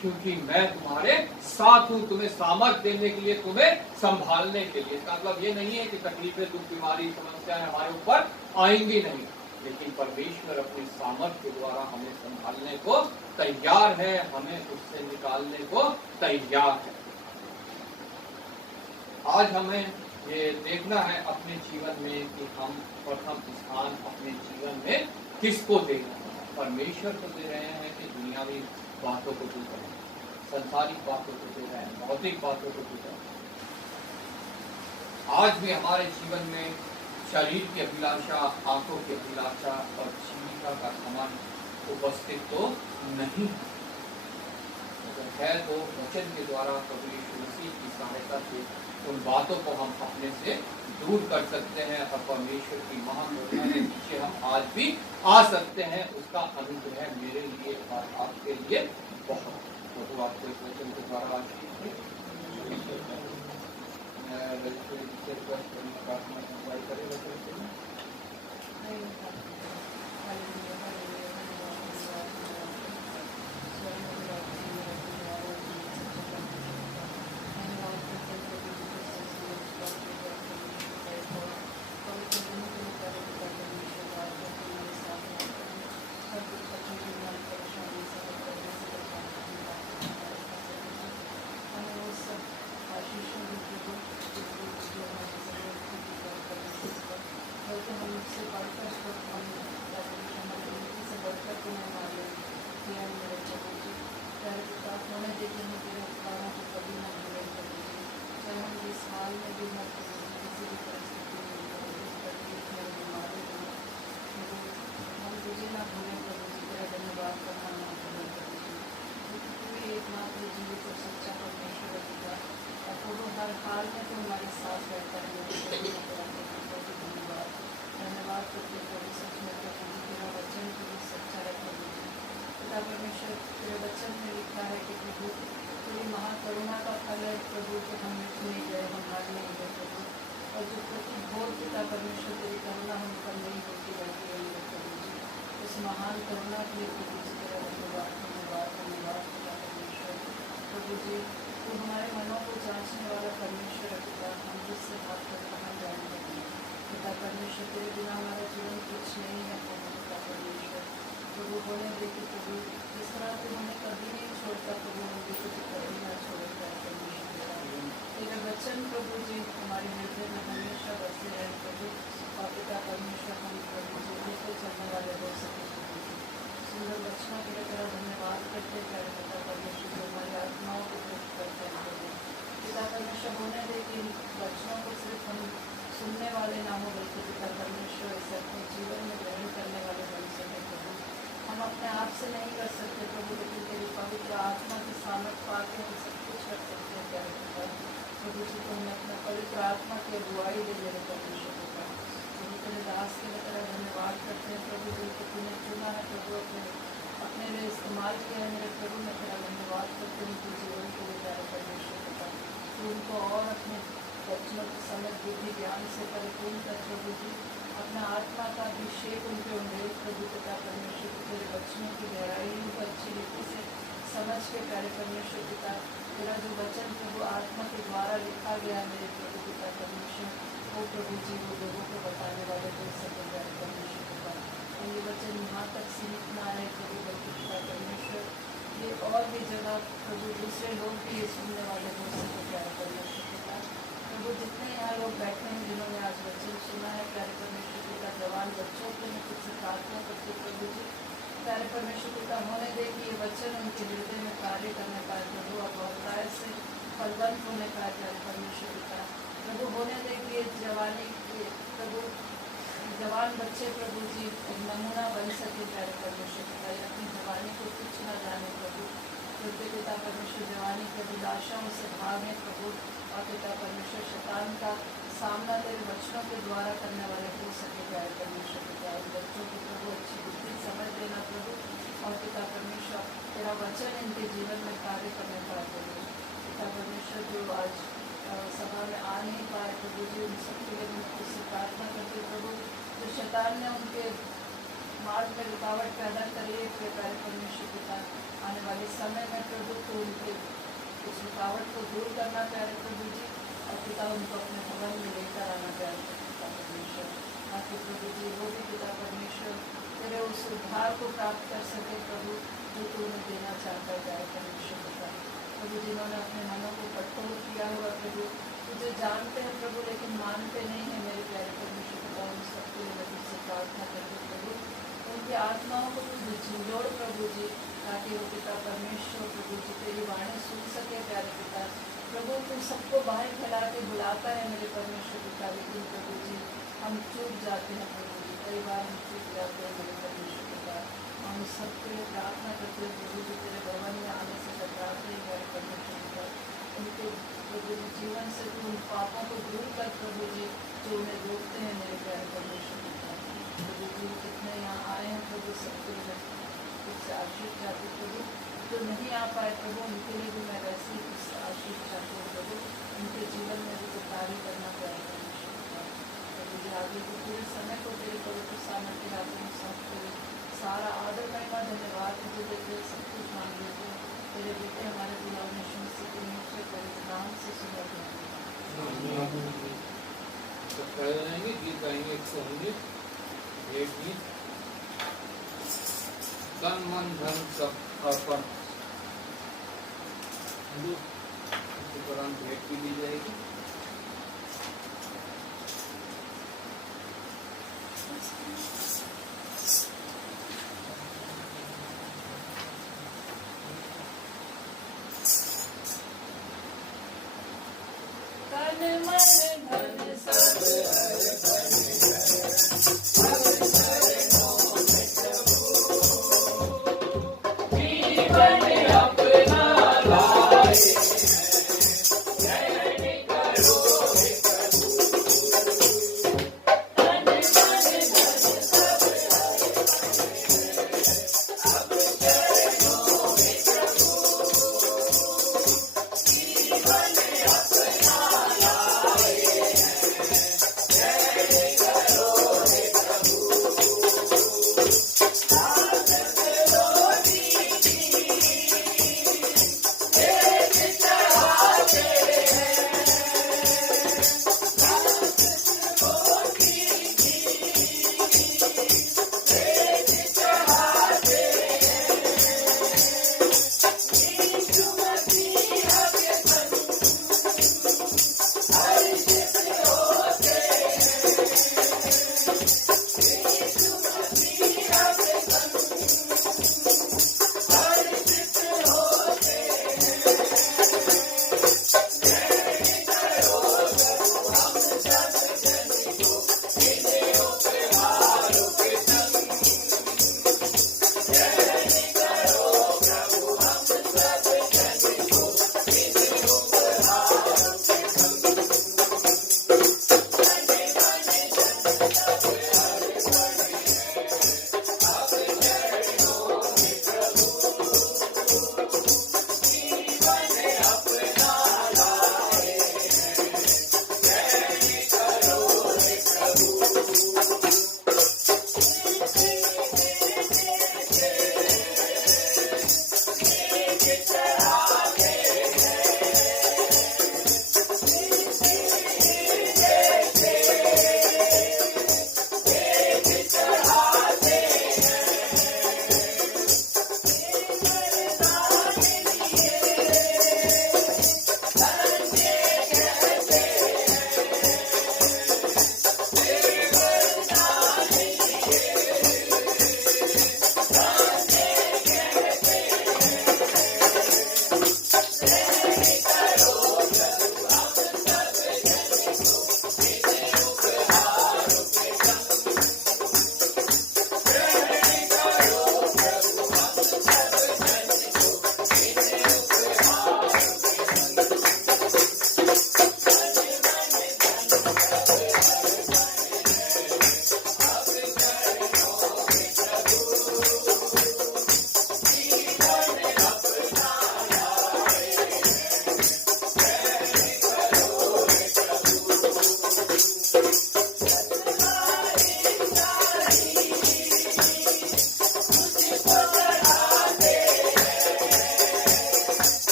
क्योंकि मैं तुम्हारे साथ हूं, तुम्हें सामर्थ देने के लिए, तुम्हें संभालने के लिए। इसका मतलब ये नहीं है कि तकलीफें, दुख, बीमारी, समस्याएं हमारे ऊपर आएंगी नहीं, लेकिन परमेश्वर अपनी सामर्थ के द्वारा हमें संभालने को तैयार है, हमें उससे निकालने को तैयार है। आज हमें ये देखना है अपने जीवन में कि हम प्रथम स्थान अपने जीवन में किसको दे रहे हैं। परमेश्वर को दे रहे हैं कि दुनियावी बातों को दे रहे हैं, संसारिक बातों को दे रहे हैं, भौतिक बातों को दे रहे हैं। आज भी हमारे जीवन में शरीर की अभिलाषा, आंखों की अभिलाषा और जीविका का समान उपस्थित तो नहीं है। अगर है तो वचन के द्वारा प्रभु यीशु मसीह की सहायता से उन बातों को हम अपने से दूर कर सकते हैं और परमेश्वर की महान करुणा के पीछे हम आज भी आ सकते हैं। उसका अनुग्रह मेरे लिए और आपके लिए बहुत। प्रभु आपको इस वचन के द्वारा आशीष दे। प्रार्थना करें वचन के लिए। परमेश्वर तेरे वचन में लिखा है कि प्रभु तेरी महाकरुणा का फल है प्रभु कि हम मिट नहीं गए, हम हार नहीं गए प्रभु। और जो प्रति भोर पिता परमेश्वर तेरी करुणा हम पर नहीं होती रहती है प्रभु जी, उस महान करुणा के लिए प्रभु जी तेरा धन्यवाद धन्यवाद धन्यवाद पिता परमेश्वर। प्रभु जी तू हमारे मनों को जांचने वाला परमेश्वर है पिता, हम जिससे हाथ कर कहाँ जाएंगे पिता परमेश्वर। तेरे बिना हमारा जीवन कुछ नहीं है प्रभु पिता परमेश्वर। प्रभु होने देखे प्रभु, जिस तरह तू हमें कभी नहीं छोड़ता प्रभु, हम भी तुझे कभी ना छोड़ेगा परमेश्वर। तेरा वचन प्रभु जी हमारे हृदय में हमेशा बसे रहे प्रभु। और पिता परमेश्वर हम प्रभु जी उसको चलने वाले हो सके प्रभु जी। सुंदर वचनों के लिए तेरा धन्यवाद करते प्यारे पिता परमेश्वर, जो हमारी आत्माओं को तृप्त करते हैं प्रभु। पिता परमेश्वर होने दे कि वचनों को सिर्फ हम सुनने वाले ना हो, बल्कि पिता परमेश्वर इसे अपने जीवन में ग्रहण करने वाले बन सके प्रभु। हम अपने आप से नहीं कर सकते प्रभु, लेकिन तेरी पवित्र आत्मा की सामर्थ पाके हम सब कुछ कर सकते हैं प्यारे पिता प्रभु जी। तो हमें अपना पवित्र आत्मा की अगुवाई दे मेरे परमेश्वर पिता। प्रभु तेरे दास के लिए तेरा धन्यवाद करते हैं प्रभु जी कि तूने चुना है प्रभु, अपने लिए इस्तेमाल किया है मेरे प्रभु। मैं तेरा धन्यवाद करते हैं उनके जीवन के लिए प्यारे परमेश्वर पिता। तू उनको और अपने वचनों की समझ बुद्धि ज्ञान से परिपूर्ण कर प्रभु जी। अपना आत्मा का अभिषेक उनके उन्हें प्रभु पिता परमेश्वर तेरे वचनों की गहराई को अच्छी रीति से समझ के प्यारे परमेश्वर पिता तेरा जो वचन प्रभु आत्मा के द्वारा लिखा गया मेरे प्रभु पिता परमेश्वर, वो प्रभु जी वो लोगों को बताने वाले हो सके प्यारे परमेश्वर पिता। और ये वचन यहाँ तक सीमित ना रहे प्रभु बल्कि पिता परमेश्वर, ये और भी जगह प्रभु दूसरे लोग भी ये सुनने वाले हो सके प्यारे परमेश्वर पिता। प्रभु जितने यहाँ लोग बैठे हैं जिन्होंने आज वचन सुना है प्यारे परमेश्वर पिता, जवान बच्चों के लिए कुछ प्रार्थना करते प्रभु जी प्यारे परमेश्वर पिता, होने दे कि ये वचन उनके हृदय में कार्य करने पाए प्रभु, और बहुतायत से फलवंत होने पाए प्यारे परमेश्वर पिता। प्रभु होने दे कि ये जवानी के प्रभु जवान बच्चे प्रभु जी एक नमूना बन सके प्यारे परमेश्वर पिता, अपनी जवानी को कुछ न जाने प्रभु। प्रभु पिता परमेश्वर जवानी की अभिलाषाओं से भागे प्रभु, और पिता परमेश्वर शैतान का सामना तेरे वचनों के द्वारा करने वाले हो सके प्यारे परमेश्वर पिता। उन बच्चों को प्रभु अच्छी बुद्धि समझ देना प्रभु, और पिता परमेश्वर तेरा वचन इनके जीवन में कार्य करने का प्रभु। पिता परमेश्वर जो आज सभा में आ नहीं पाए प्रभु जी, उन सबके लिए मैं उससे प्रार्थना करती प्रभु, जो शैतान ने उनके मार्ग में रुकावट पैदा करी है प्यारे परमेश्वर पिता, आने वाले समय में प्रभु तो उनके उस रुकावट को दूर करना प्यारे प्रभु जी, और पिता उनको अपने भवन में लेकर आना प्यारे पिता परमेश्वर, ताकि प्रभु जी वो भी पिता परमेश्वर तेरे उस उद्धार को प्राप्त कर सके प्रभु, जो तू उन्हें देना चाहता है प्यारे परमेश्वर पिता। प्रभु जिन्होंने अपने मनों को कठोर किया हुआ प्रभु, तुझे जानते हैं प्रभु लेकिन मानते नहीं है मेरे प्यारे परमेश्वर पिता, उन सबके लिए मैं तुझसे प्रार्थना करती प्रभु, उनकी आत्माओं को तू झिझोड़ प्रभु जी, ताकि वो पिता परमेश्वर प्रभु जी तेरी वाणी सुन सके प्यारे पिता। प्रभु तू सबको बाहें फैला के बुलाता है मेरे परमेश्वर पिता, लेकिन प्रभु जी हम चूक जाते हैं प्रभु जी, कई बार हम चूक जाते हैं मेरे परमेश्वर पिता। हम सबके लिए प्रार्थना करते हैं प्रभु जी, तेरे भवन में आने से टकराते हैं मेरे परमेश्वर पिता, उनके प्रभु जी जीवन से तू उन पापों को दूर कर प्रभु जी, जो उन्हें रोकते हैं मेरे प्यारे परमेश्वर पिता। प्रभु जी कितने यहाँ आए हैं प्रभु, सबके लिए कुछ आशीष चाहते प्रभु, जो नहीं आ पाए प्रभु उनके लिए भी मैं वैसे ही कुछ आशीष चाहती हूँ प्रभु, उनके जीवन में भी तो कार्य करना प्यारे परमेश्वर पिता। प्रभु जी आगे के पूरे समय को तेरे पवित्र सामर्थ्य हाथों में सौंप करे, सारा आदर महिमा धन्यवाद तुझे देते सब कुछ मांग लेते हैं तेरे बेटे हमारे बुलाने मसीह के मुख्य पवित्र नाम से सुना जाए। तो खड़े रहेंगे, गीत गाएंगे 119 एक गीत, तन मन धन सब अर्पण। इसी दौरान भेंट भी दी जाएगी। तन मन धन सब जीवन अपना लाए,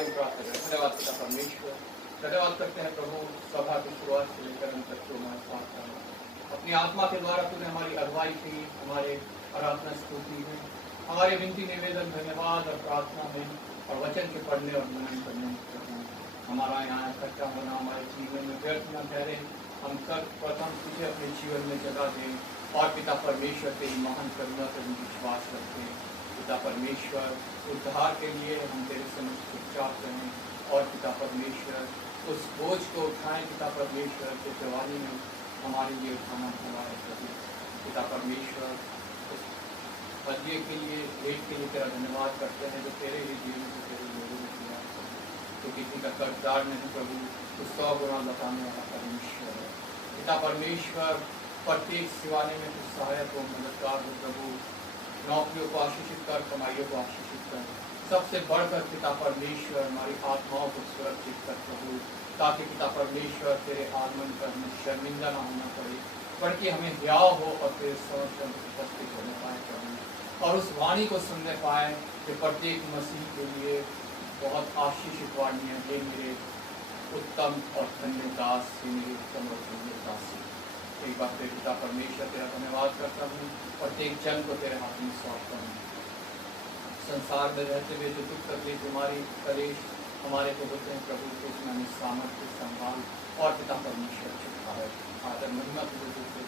आयु प्राप्त करें। धन्यवाद पिता परमेश्वर, धन्यवाद करते हैं प्रभु सभा की शुरुआत से लेकर अंत तक जो हमारे साथ करना, अपनी आत्मा के द्वारा तूने हमारी अगुवाई की, हमारे आराधना स्तुति है, हमारे विनती निवेदन धन्यवाद और प्रार्थना में और वचन के पढ़ने और मनन करने में प्रभु हमारा यहाँ इकट्ठा होना हमारे जीवन में व्यर्थ न ठहरे। हम कल प्रथम तुझे अपने जीवन में जगह दें और पिता परमेश्वर तेरी महान करुणा पर विश्वास रखें। पिता परमेश्वर उद्धार के लिए हम तेरे समक्ष चुपचाप रहें और पिता परमेश्वर उस बोझ को उठाएं पिता परमेश्वर के जवानी में हमारे लिए उठाना हुआ है प्रभु। पिता परमेश्वर उस हदिये के लिए भेंट के लिए तेरा धन्यवाद करते हैं जो तेरे ही जीवन से तेरे लोगों ने किया। तो किसी का कर्जदार नहीं प्रभु, तो 100 गुना बताने वाला परमेश्वर है। पिता परमेश्वर प्रत्येक सिवाने में कुछ सहायक हो, मददगार हो प्रभु। नौकरियों को आशीषित कर, कमाइयों को आशीषित कर, सबसे बढ़कर पिता परमेश्वर हमारी आत्माओं को सुरक्षित कर प्रभु, ताकि पिता परमेश्वर तेरे आगमन पर हमें शर्मिंदा न होना पड़े, बल्कि हमें हियाव हो और तेरे समक्ष उपस्थित होने पाए प्रभु, और उस वाणी को सुनने पाए कि प्रत्येक मसीह के लिए बहुत आशीषित वाणी है। हे मेरे उत्तम और धन्य दास, हे मेरे उत्तम और धन्य दासी। एक बार तेरे पिता परमेश्वर तेरा धन्यवाद करता हूँ, प्रत्येक जन को तेरे हाथ में सौंपता हूँ। संसार में रहते हुए जो दुख तकलीफ बीमारी कलेश हमारे को होते हैं प्रभु, तो उसमें हमें सामर्थ्य संभाल और पिता परमेश्वर छुटकारा आदर महिमा तुझे देते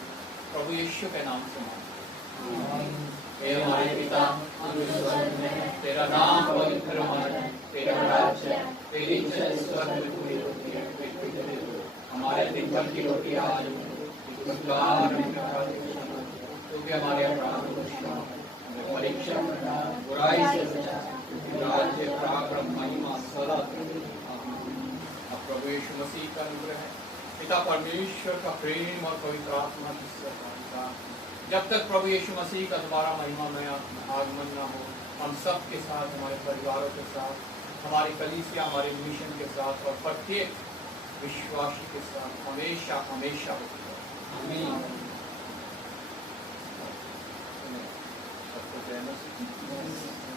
प्रभु यीशु के नाम से मांगते हैं। हे हमारे पिता तू स्वर्ग में है, तेरा नाम पवित्र माने, तेरा राज्य आए, तेरी इच्छा स्वर्ग में पूरी होती है पृथ्वी पर भी। हमारे दिन भर की रोटी आज हमको दे, क्योंकि हमारे अपराधों को क्षमा कर, हमें परीक्षा में डाल, बुराई से बचा, राज्य पराक्रम महिमा सदा तेरी। आमीन। अब प्रभु यीशु मसीह का अनुग्रह है, पिता परमेश्वर का प्रेम और पवित्र आत्मा की सहभागिता, जब तक प्रभु यीशु मसीह का दोबारा महिमा में आगमन न हो, हम सब के साथ, हमारे परिवारों के साथ, हमारी कलीसिया, हमारे मिशन के साथ और प्रत्येक विश्वासी के साथ हमेशा हमेशा होती है। आमीन। सबको जय मसीह।